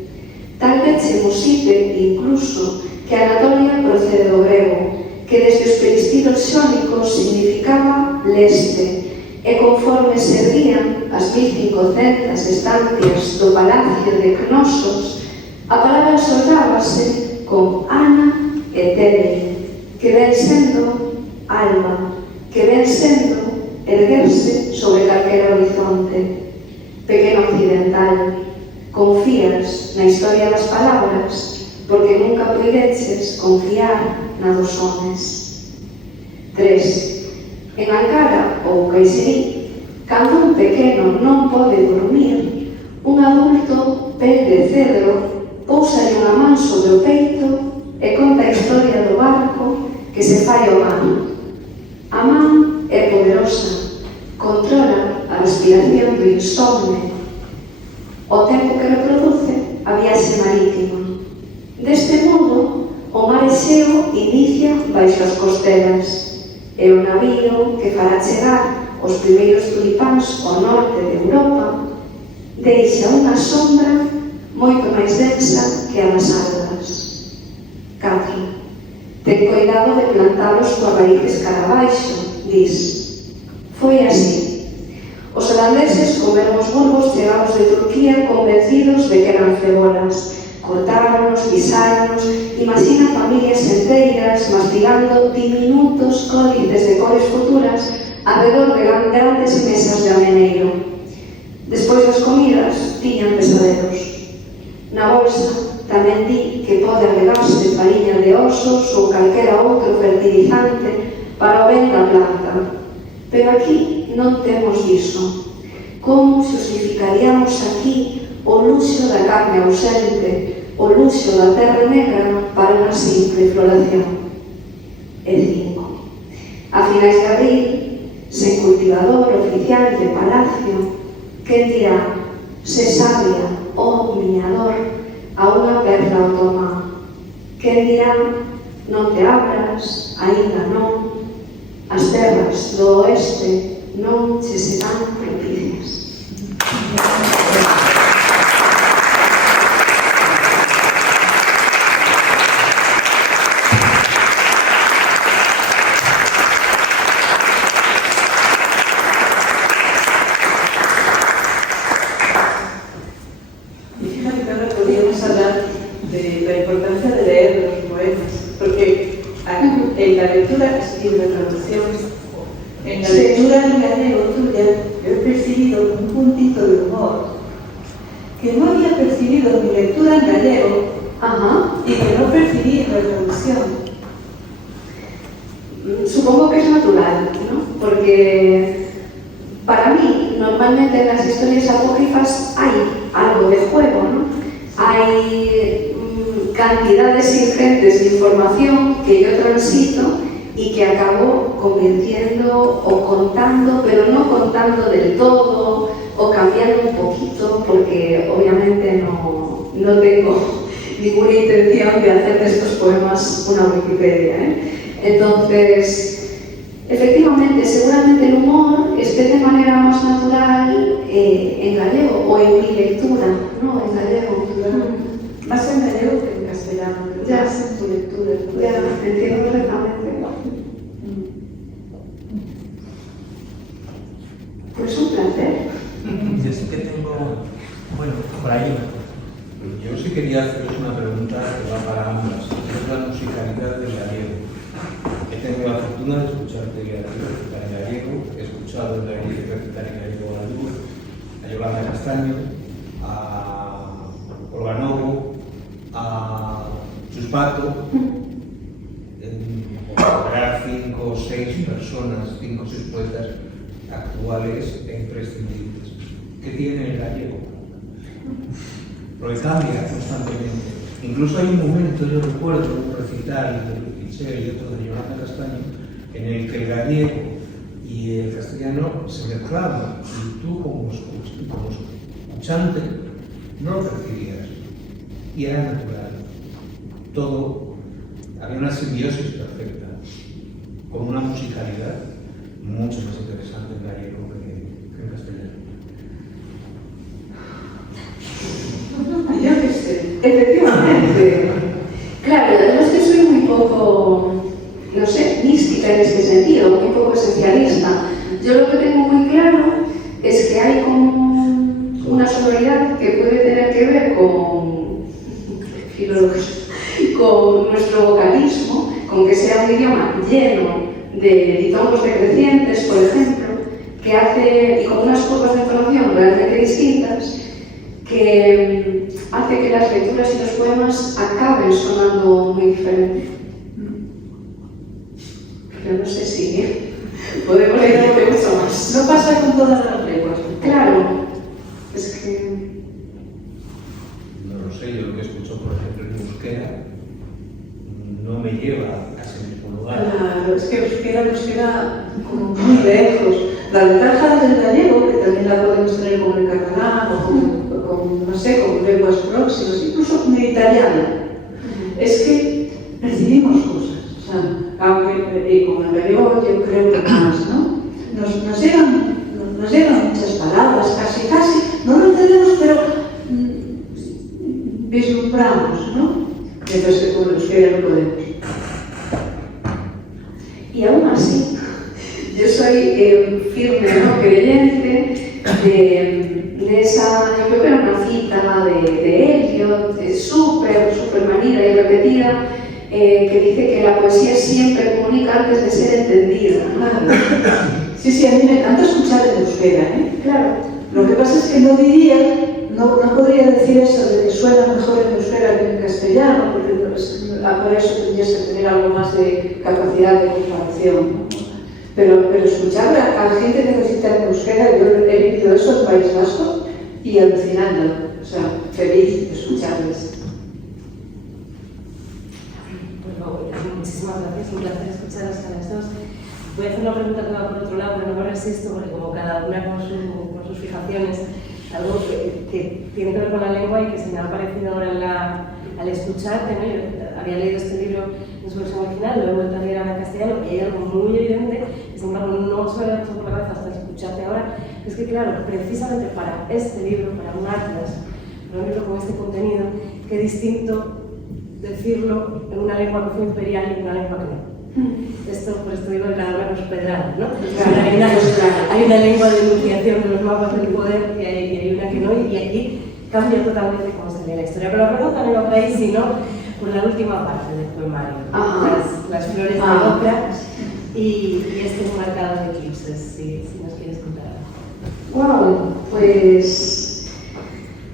Tal vez se musite incluso que Anatolia procede do grego, que desde os peristilos xónicos significaba leste, e conforme servían as 1500 estancias do palacio de Knossos, a palabra soldábase con Ana e Telei, que ven sendo alma, que ven sendo erguerse sobre calquera horizonte. Pequeno occidental, confías na historia das palabras porque nunca puideches confiar na dos homes. 3. En Ankara ou Kayseri, cando un pequeno non pode dormir, un adulto, pel de cedro, pousalle unha man sobre o peito e conta a historia do barco que se fai ao mar. A man é poderosa, controla a respiración do insomne, o tempo que reproduce a viaxe marítima. Deste modo, o mar Exeo inicia baixo as costelas e o navío que fará chegar os primeiros tulipáns ao norte de Europa deixa unha sombra moito máis densa que a das algas. 4. Ten cuidado encargado de plantalos coas raíces cara abaixo, dis. Foi así. Os holandeses comeron os bulbos chegados de Turquía convencidos de que eran cebolas. Cortáronos, guisáronos, imagina familias enteiras mastigando diminutos códices de cores futuras alrededor de grandes mesas de ameneiro. Despois das comidas, tiñan pesadelos. Na bolsa tamén di que pode agregarse fariña de osos ou calquera outro fertilizante para o ben da planta. Pero aquí non temos iso. Como xustificaríamos aquí o luxo da carne ausente, o luxo da terra negra para unha simple floración? E 5. A finais de abril, sen cultivador oficial de palacio, quen dirá, se sabia, ó miñador, a unha perla automá? Quen dirá, non te abras, aínda non, as terras do oeste non che serán propicias. En la lectura y la traducción, en la lectura en gallego tuya, yo he percibido un puntito de humor que no había percibido en mi lectura en gallego y que no percibí en la traducción. Supongo que es natural, ¿no? Porque para mí, normalmente en las historias apócrifas hay algo de juego, ¿no? Hay cantidades ingentes de información que yo transito y que acabo convirtiendo o contando, pero no contando del todo o cambiando un poquito, porque obviamente no tengo ninguna intención de hacer de estos poemas una Wikipedia, ¿eh? Entonces, efectivamente, seguramente el humor esté de manera más natural en gallego o en mi lectura, ¿no? En gallego. Más en gallego que en castellano, pero ya, más en tu lectura. Ya, entiendo perfectamente. Pues un placer. Yo sí que tengo, bueno, por ahí. Yo sí quería haceros una pregunta que va para ambas. Es la musicalidad del gallego. He tenido la fortuna de escucharte recitar en gallego, he escuchado en gallego recitar en gallego a Luz, a Yolanda Castaño, a Organovo, a Chuspato, lograr 5 o 6 personas, 5 o 6 poetas actuales e imprescindibles. ¿Qué tiene el gallego? Porque cambia constantemente. Incluso hay un momento, yo recuerdo, un recital de Pichel y otro de Yolanda Castaño, en el que el gallego y el castellano se mezclaban y tú como escuchante no lo percibías. Y era natural. Todo, había una simbiosis perfecta, con una musicalidad mucho más interesante en gallego que en castellano. Yo qué sé. Efectivamente. Claro, además que soy muy poco, no sé, mística en este sentido, muy poco esencialista. Yo lo que tengo muy claro es que hay como una sonoridad que puede tener que ver con nuestro vocalismo, con que sea un idioma lleno de ditongos decrecientes, por ejemplo, que hace, y con unas curvas de entonación realmente distintas, que hace que las lecturas y los poemas acaben sonando muy diferente. Pero no sé si podemos leer mucho más. No pasa con todas las lenguas. Claro, es que... No lo sé, yo lo que escucho, por ejemplo, en euskera, no me lleva a ese mismo lugar. Claro, es que euskera nos queda como muy lejos. La ventaja del gallego, que también la podemos tener como el catalán o con, no sé, con lenguas próximas, incluso con el italiano, es que percibimos cosas. O sea, aunque con el gallego yo creo que más, ¿no? Nos llegan muchas palabras, casi, no lo entendemos, pero vislumbramos, ¿no? Mientras que con el euskera no podemos. de esa, yo creo que era una cita de Eliot, súper manida y repetida, que dice que la poesía siempre comunica antes de ser entendida. Claro. Sí, a mí me encanta escuchar en euskera, ¿eh? Claro. Lo que pasa es que no podría decir eso de que suena mejor en euskera que en castellano, porque pues, por eso tendrías que tener algo más de capacidad de comparación, ¿no? Pero escuchar a gente que recita en euskera, yo he vivido eso en País Vasco y alucinando, o sea, feliz de escucharles. Muchísimas gracias, un placer escucharos a las dos. Voy a hacer una pregunta que va por otro lado, pero no me resisto, porque como cada una con sus fijaciones, algo que tiene que ver con la lengua y que se me ha parecido ahora al escucharte, ¿no? Yo había leído este libro en su versión original, lo he vuelto a leer ahora en castellano, y hay algo muy evidente, que sin embargo no se me había pasado por la cabeza hasta escucharte ahora, es que claro, precisamente para este libro, para un atlas, para un libro con este contenido, qué distinto decirlo en una lengua que fue imperial y en una lengua que no. Esto, por esto digo, de cada una con su pedrada, ¿no? Hay una lengua de enunciación de los mapas del poder y hay una que no, y aquí cambia totalmente cómo se lee la historia. Pero la pregunta no iba por ahí, sino por la última parte del poemario, las flores de Ocra y este marcado de eclipses, si nos quieres contar algo. Wow, pues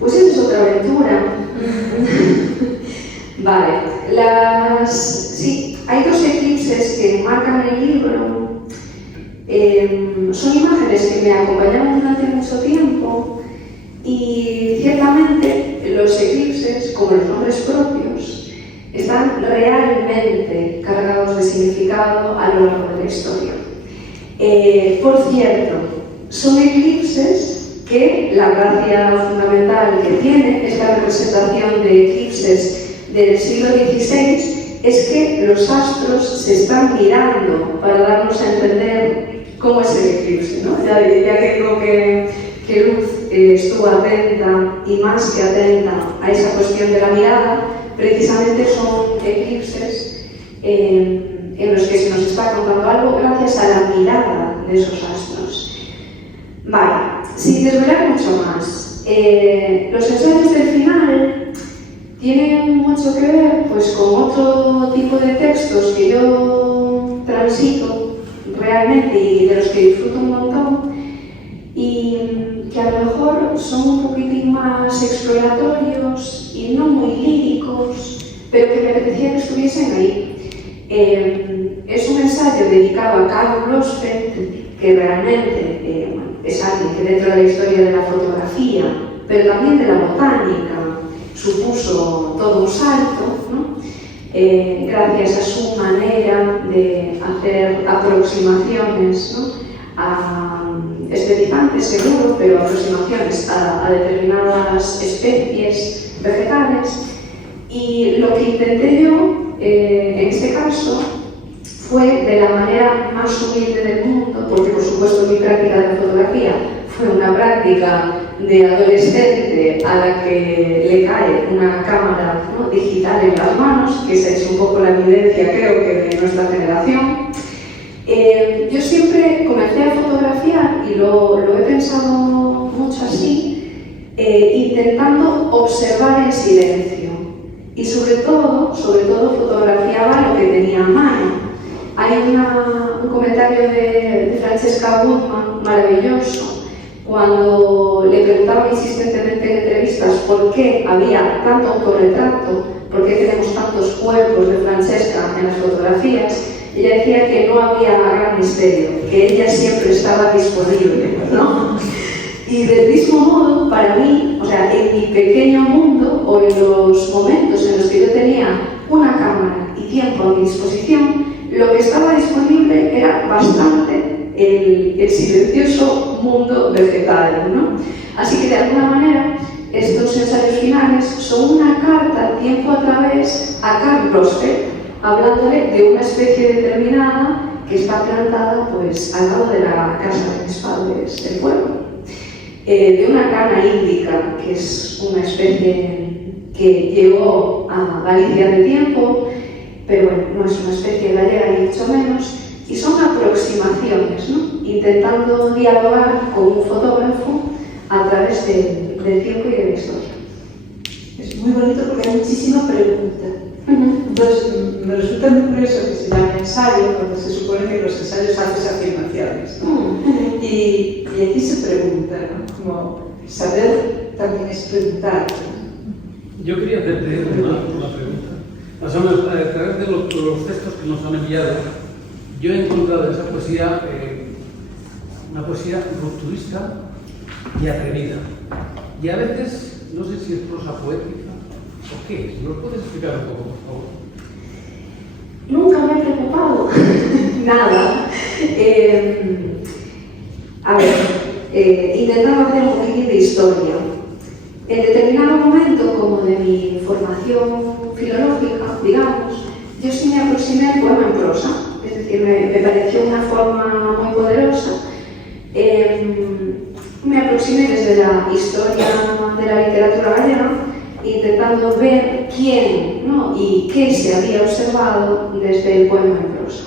esa es otra aventura. Vale, sí, hay dos eclipses que marcan el libro. Son imágenes que me acompañaron durante mucho tiempo y ciertamente los eclipses, como los nombres propios, están realmente cargados de significado a lo largo de la historia. Por cierto, son eclipses que la gracia fundamental que tiene esta representación de eclipses del siglo XVI es que los astros se están mirando para darnos a entender cómo es el eclipse, ¿no? Ya que creo que Luz estuvo atenta y más que atenta a esa cuestión de la mirada, precisamente son eclipses en los que se nos está contando algo gracias a la mirada de esos astros. Vale, sin desvelar mucho más, los ensayos del final tienen mucho que ver pues, con otro tipo de textos que yo transito realmente y de los que disfruto un montón y que a lo mejor son un poquitín más exploratorios y no muy líricos, pero que me apetecía que estuviesen ahí. Es un ensayo dedicado a Karl Blossfeldt, que realmente es alguien que dentro de la historia de la fotografía, pero también de la botánica, supuso todo un salto, ¿no? Gracias a su manera de hacer aproximaciones, ¿no? Estetizantes seguro, pero aproximaciones a determinadas especies vegetales. Y lo que intenté yo, en este caso, fue de la manera más humilde del mundo, porque por supuesto mi práctica de fotografía fue una práctica de adolescente a la que le cae una cámara, ¿no? digital en las manos, que esa es un poco la evidencia, creo que de nuestra generación. Yo siempre comencé a fotografiar y lo he pensado mucho así, intentando observar en silencio y sobre todo fotografiaba lo que tenía a mano. Hay un comentario de Francesca Guzman maravilloso cuando le preguntaban insistentemente en entrevistas por qué había tanto autorretrato, por qué tenemos tantos cuerpos de Francesca en las fotografías. Ella decía que no había gran misterio, que ella siempre estaba disponible, ¿no? Y del mismo modo, para mí, o sea, en mi pequeño mundo o en los momentos en los que yo tenía una cámara y tiempo a mi disposición, lo que estaba disponible era bastante el silencioso mundo vegetal, ¿no? Así que de alguna manera estos ensayos finales son una carta tiempo a través a Karl Blossfeldt, hablándole de una especie determinada que está plantada pues, al lado de la casa de mis padres del pueblo, de una cana índica, que es una especie que llegó a Galicia de tiempo, pero bueno, no es una especie gallega ni mucho menos, y son aproximaciones, ¿no? Intentando dialogar con un fotógrafo a través del tiempo y de la historia. Es muy bonito porque hay muchísima pregunta. Entonces, me resulta muy curioso que se llame ensayo cuando se supone que los ensayos haces afirmaciones, ¿no? Y aquí se pregunta, ¿no? Como saber también es preguntar, ¿no? Yo quería hacerte una pregunta. A través de los textos que nos han enviado, yo he encontrado en esa poesía una poesía rupturista y atrevida. Y a veces, no sé si es prosa poética o qué es. ¿Nos puedes explicar un poco, por favor? Nunca me he preocupado, nada. A ver, intentaba hacer un poquitín de historia. En determinado momento, como de mi formación filológica, digamos, yo sí me aproximé al poema en prosa, es decir, me pareció una forma muy poderosa. Me aproximé desde la historia de la literatura gallega, intentando ver quién, ¿no?, y qué se había observado desde el poema en prosa.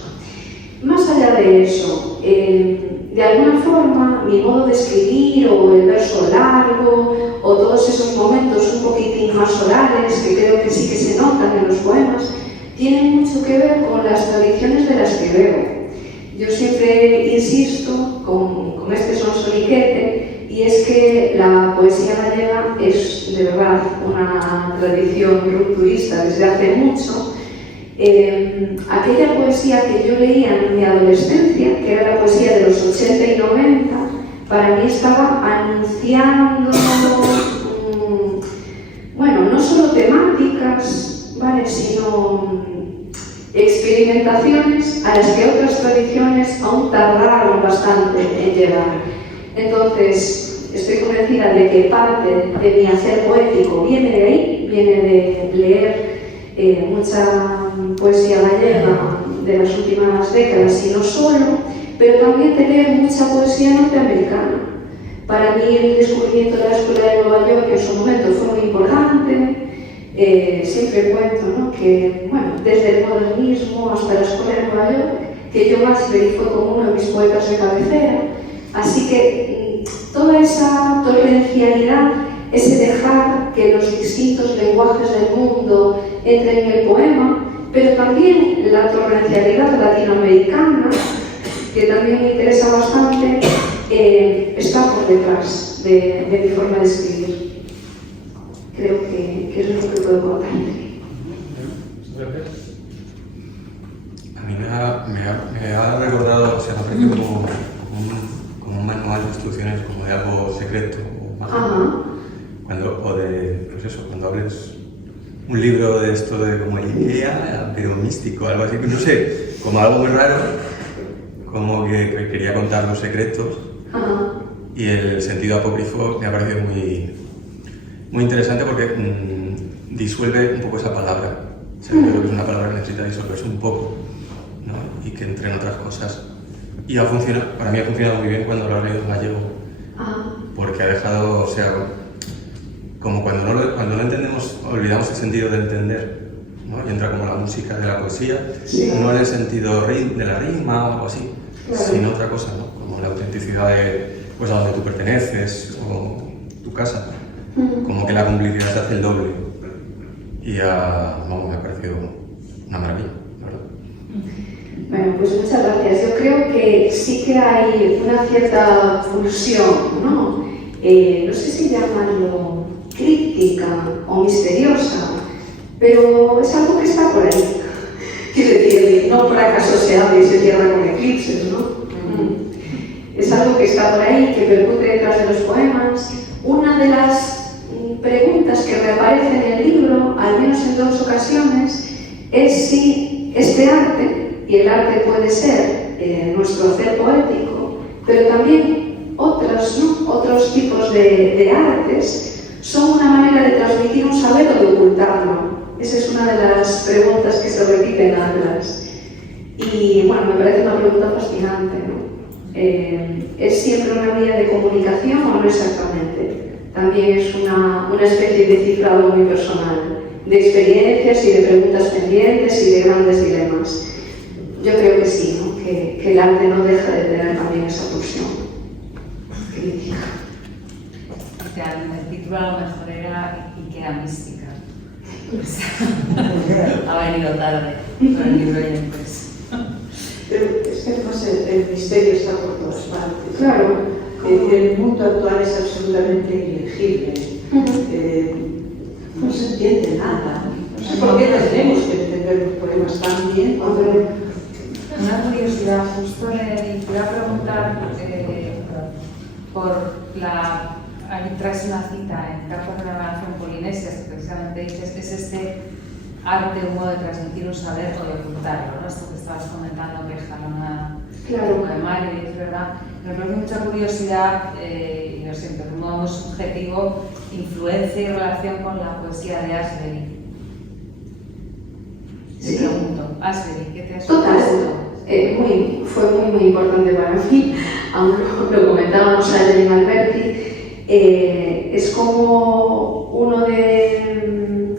Más allá de eso, de alguna forma, mi modo de escribir o el verso largo o todos esos momentos un poquitín más orales que creo que sí que se notan en los poemas, tienen mucho que ver con las tradiciones de las que veo. Yo siempre insisto con este sonsoniquete, y es que la poesía gallega es de verdad una tradición rupturista desde hace mucho. Aquella poesía que yo leía en mi adolescencia, que era la poesía de los 80 y 90, para mí estaba anunciando, bueno, no solo temáticas, ¿vale?, sino experimentaciones a las que otras tradiciones aún tardaron bastante en llegar. Entonces, estoy convencida de que parte de mi hacer poético viene de ahí, viene de leer mucha poesía gallega de las últimas décadas, y no solo, pero también de leer mucha poesía norteamericana. Para mí el descubrimiento de la Escuela de Nueva York en su momento fue muy importante. Siempre cuento, ¿no?, que, bueno, desde el modernismo hasta la Escuela de Nueva York, que yo más fue como uno de mis poetas de cabecera. Así que toda esa torrencialidad, ese dejar que los distintos lenguajes del mundo entren en el poema, pero también la torrencialidad latinoamericana, que también me interesa bastante, está por detrás de mi forma de escribir. Creo que eso es lo que puedo contar. A mí me ha recordado, o sea, me ha parecido como un manual de instrucciones, como de algo secreto o mágico. Cuando hables un libro de esto de como idea, pero místico, algo así, no sé, como algo muy raro, como que quería contar los secretos. Y el sentido apócrifo me ha parecido muy interesante porque disuelve un poco esa palabra. O sea, yo creo que es una palabra que necesita disolverse un poco, ¿no?, y que entre en otras cosas. Y para mí ha funcionado muy bien cuando lo he leído en gallego, porque ha dejado, o sea, como cuando no entendemos, olvidamos el sentido de entender, ¿no?, y entra como la música de la poesía, no en el sentido de la rima o algo así, sino otra cosa, ¿no?, como la autenticidad de, pues, a donde tú perteneces o tu casa, como que la complicidad se hace el doble. Y vamos, me ha parecido una maravilla, la verdad. Bueno, pues muchas gracias. Yo creo que sí que hay una cierta pulsión, ¿no? No sé si llamarlo críptica o misteriosa, pero es algo que está por ahí. Quiero decir, no por acaso se abre y se cierra con eclipses, ¿no? Es algo que está por ahí, que percute detrás de los poemas. Una de las preguntas que reaparece en el libro, al menos en 2 ocasiones, es si este arte, y el arte puede ser nuestro hacer poético, pero también otros tipos de artes, son una manera de transmitir un saber o de ocultarlo. Esa es una de las preguntas que se repiten atrás. Y bueno, me parece una pregunta fascinante, ¿no? ¿Es siempre una vía de comunicación o no exactamente? También es una especie de cifrado muy personal, de experiencias y de preguntas pendientes y de grandes dilemas. Yo creo que sí, ¿no?, que el arte no deja de tener también esa pulsión crítica. Hostia, el título a lo mejor era y que era mística. Ha venido tarde con el libro ya impreso. Pero es que además el misterio está por todas partes. Claro. El mundo actual es absolutamente ilegible. No se entiende nada. No sé por qué tenemos que entender los poemas tan bien. Una curiosidad, justo te iba a preguntar por la... Ahí traes una cita en Cartas de Navegación Polinesias, que precisamente dices, es este arte, un modo de transmitir un saber o de ocultarlo, ¿no? Esto que estabas comentando, que Jalona, Claro. poemario, y es verdad. Me produce mucha curiosidad, y lo siento, de un modo muy subjetivo, influencia y relación con la poesía de Ashbery. Sí. Te pregunto, Ashbery, ¿qué te has Total. Fue muy importante para mí, aún lo comentábamos ayer en Alberti. Es como uno de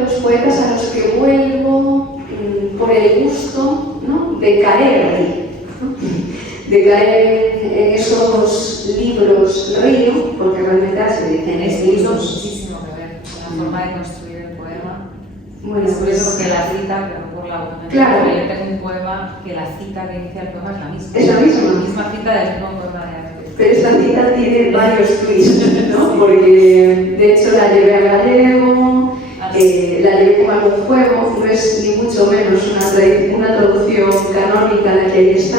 los poetas a los que vuelvo por el gusto, ¿no?, de caer ahí, ¿no?, de caer en esos libros río, porque realmente se dicen Tenéis libros. muchísimo que ver con la forma de construir el poema. Bueno, Es curioso pues, porque la cita, pero por la argumentación, Claro. tengo un poema que la cita que inicia el poema es la misma. Es la misma. La misma cita del mismo poema de arte. Pero esta cita tiene varios twists, ¿no? Porque de hecho la llevé a gallego, la llevé como algún juego, no es ni mucho menos una traducción canónica la que ahí está.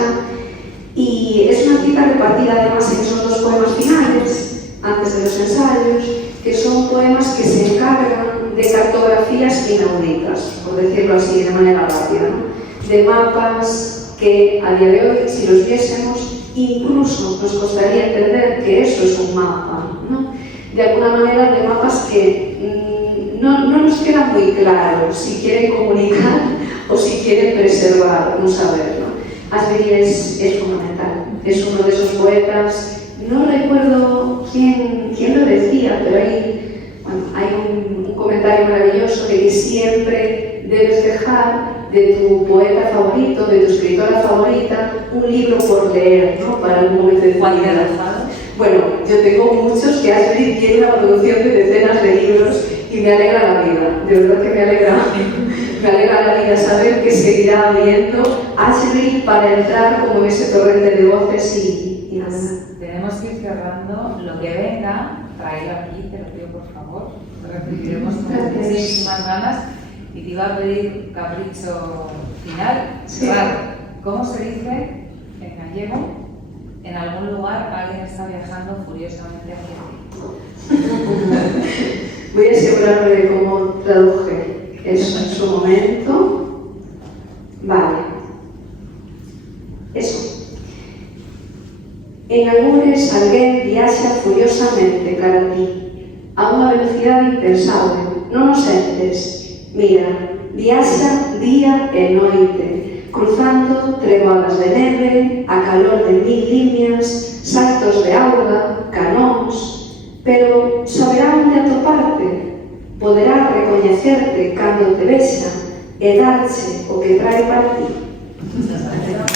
Y es una cita repartida además en esos dos poemas finales, antes de los ensayos, que son poemas que se encargan de cartografías inauditas, por decirlo así de manera rápida, ¿no?, de mapas que a día de hoy, si los viésemos, incluso nos costaría entender que eso es un mapa, ¿no? De alguna manera, de mapas que no nos queda muy claro si quieren comunicar o si quieren preservar un saber, ¿no? Ashbery es fundamental, es uno de esos poetas, no recuerdo quién lo decía, pero hay un comentario maravilloso que siempre debes dejar de tu poeta favorito, de tu escritora favorita, un libro por leer, ¿no?, para algún momento de tu ¿Cuál te ha vida. dejado? Bueno, yo tengo muchos que Ashbery tiene una producción de decenas de libros y me alegra la vida, de verdad que me alegra la vida saber que seguirá habiendo Ashbery para entrar como en ese torrente de voces y nada. Tenemos que ir cerrando. Lo que venga, tráelo aquí, te lo pido por favor. Lo recibiremos con muchísimas ganas. Y te iba a pedir un capricho final. Sí. Raro. ¿Cómo se dice en gallego? En algún lugar alguien está viajando furiosamente hacia ti. Voy a asegurarme de cómo traduje eso en su momento. Vale. Eso. En algures alguén viaxa furiosamente cara a ti, a unha velocidade impensable. Non o sentes? Mira, viaxa día e noite, cruzando treboadas de neve, a calor de 1000 liñas, saltos de auga, canóns, pero saberá onde atoparte, poderá recoñecerte cando te vexa e darche o que trae para ti. Muchas gracias.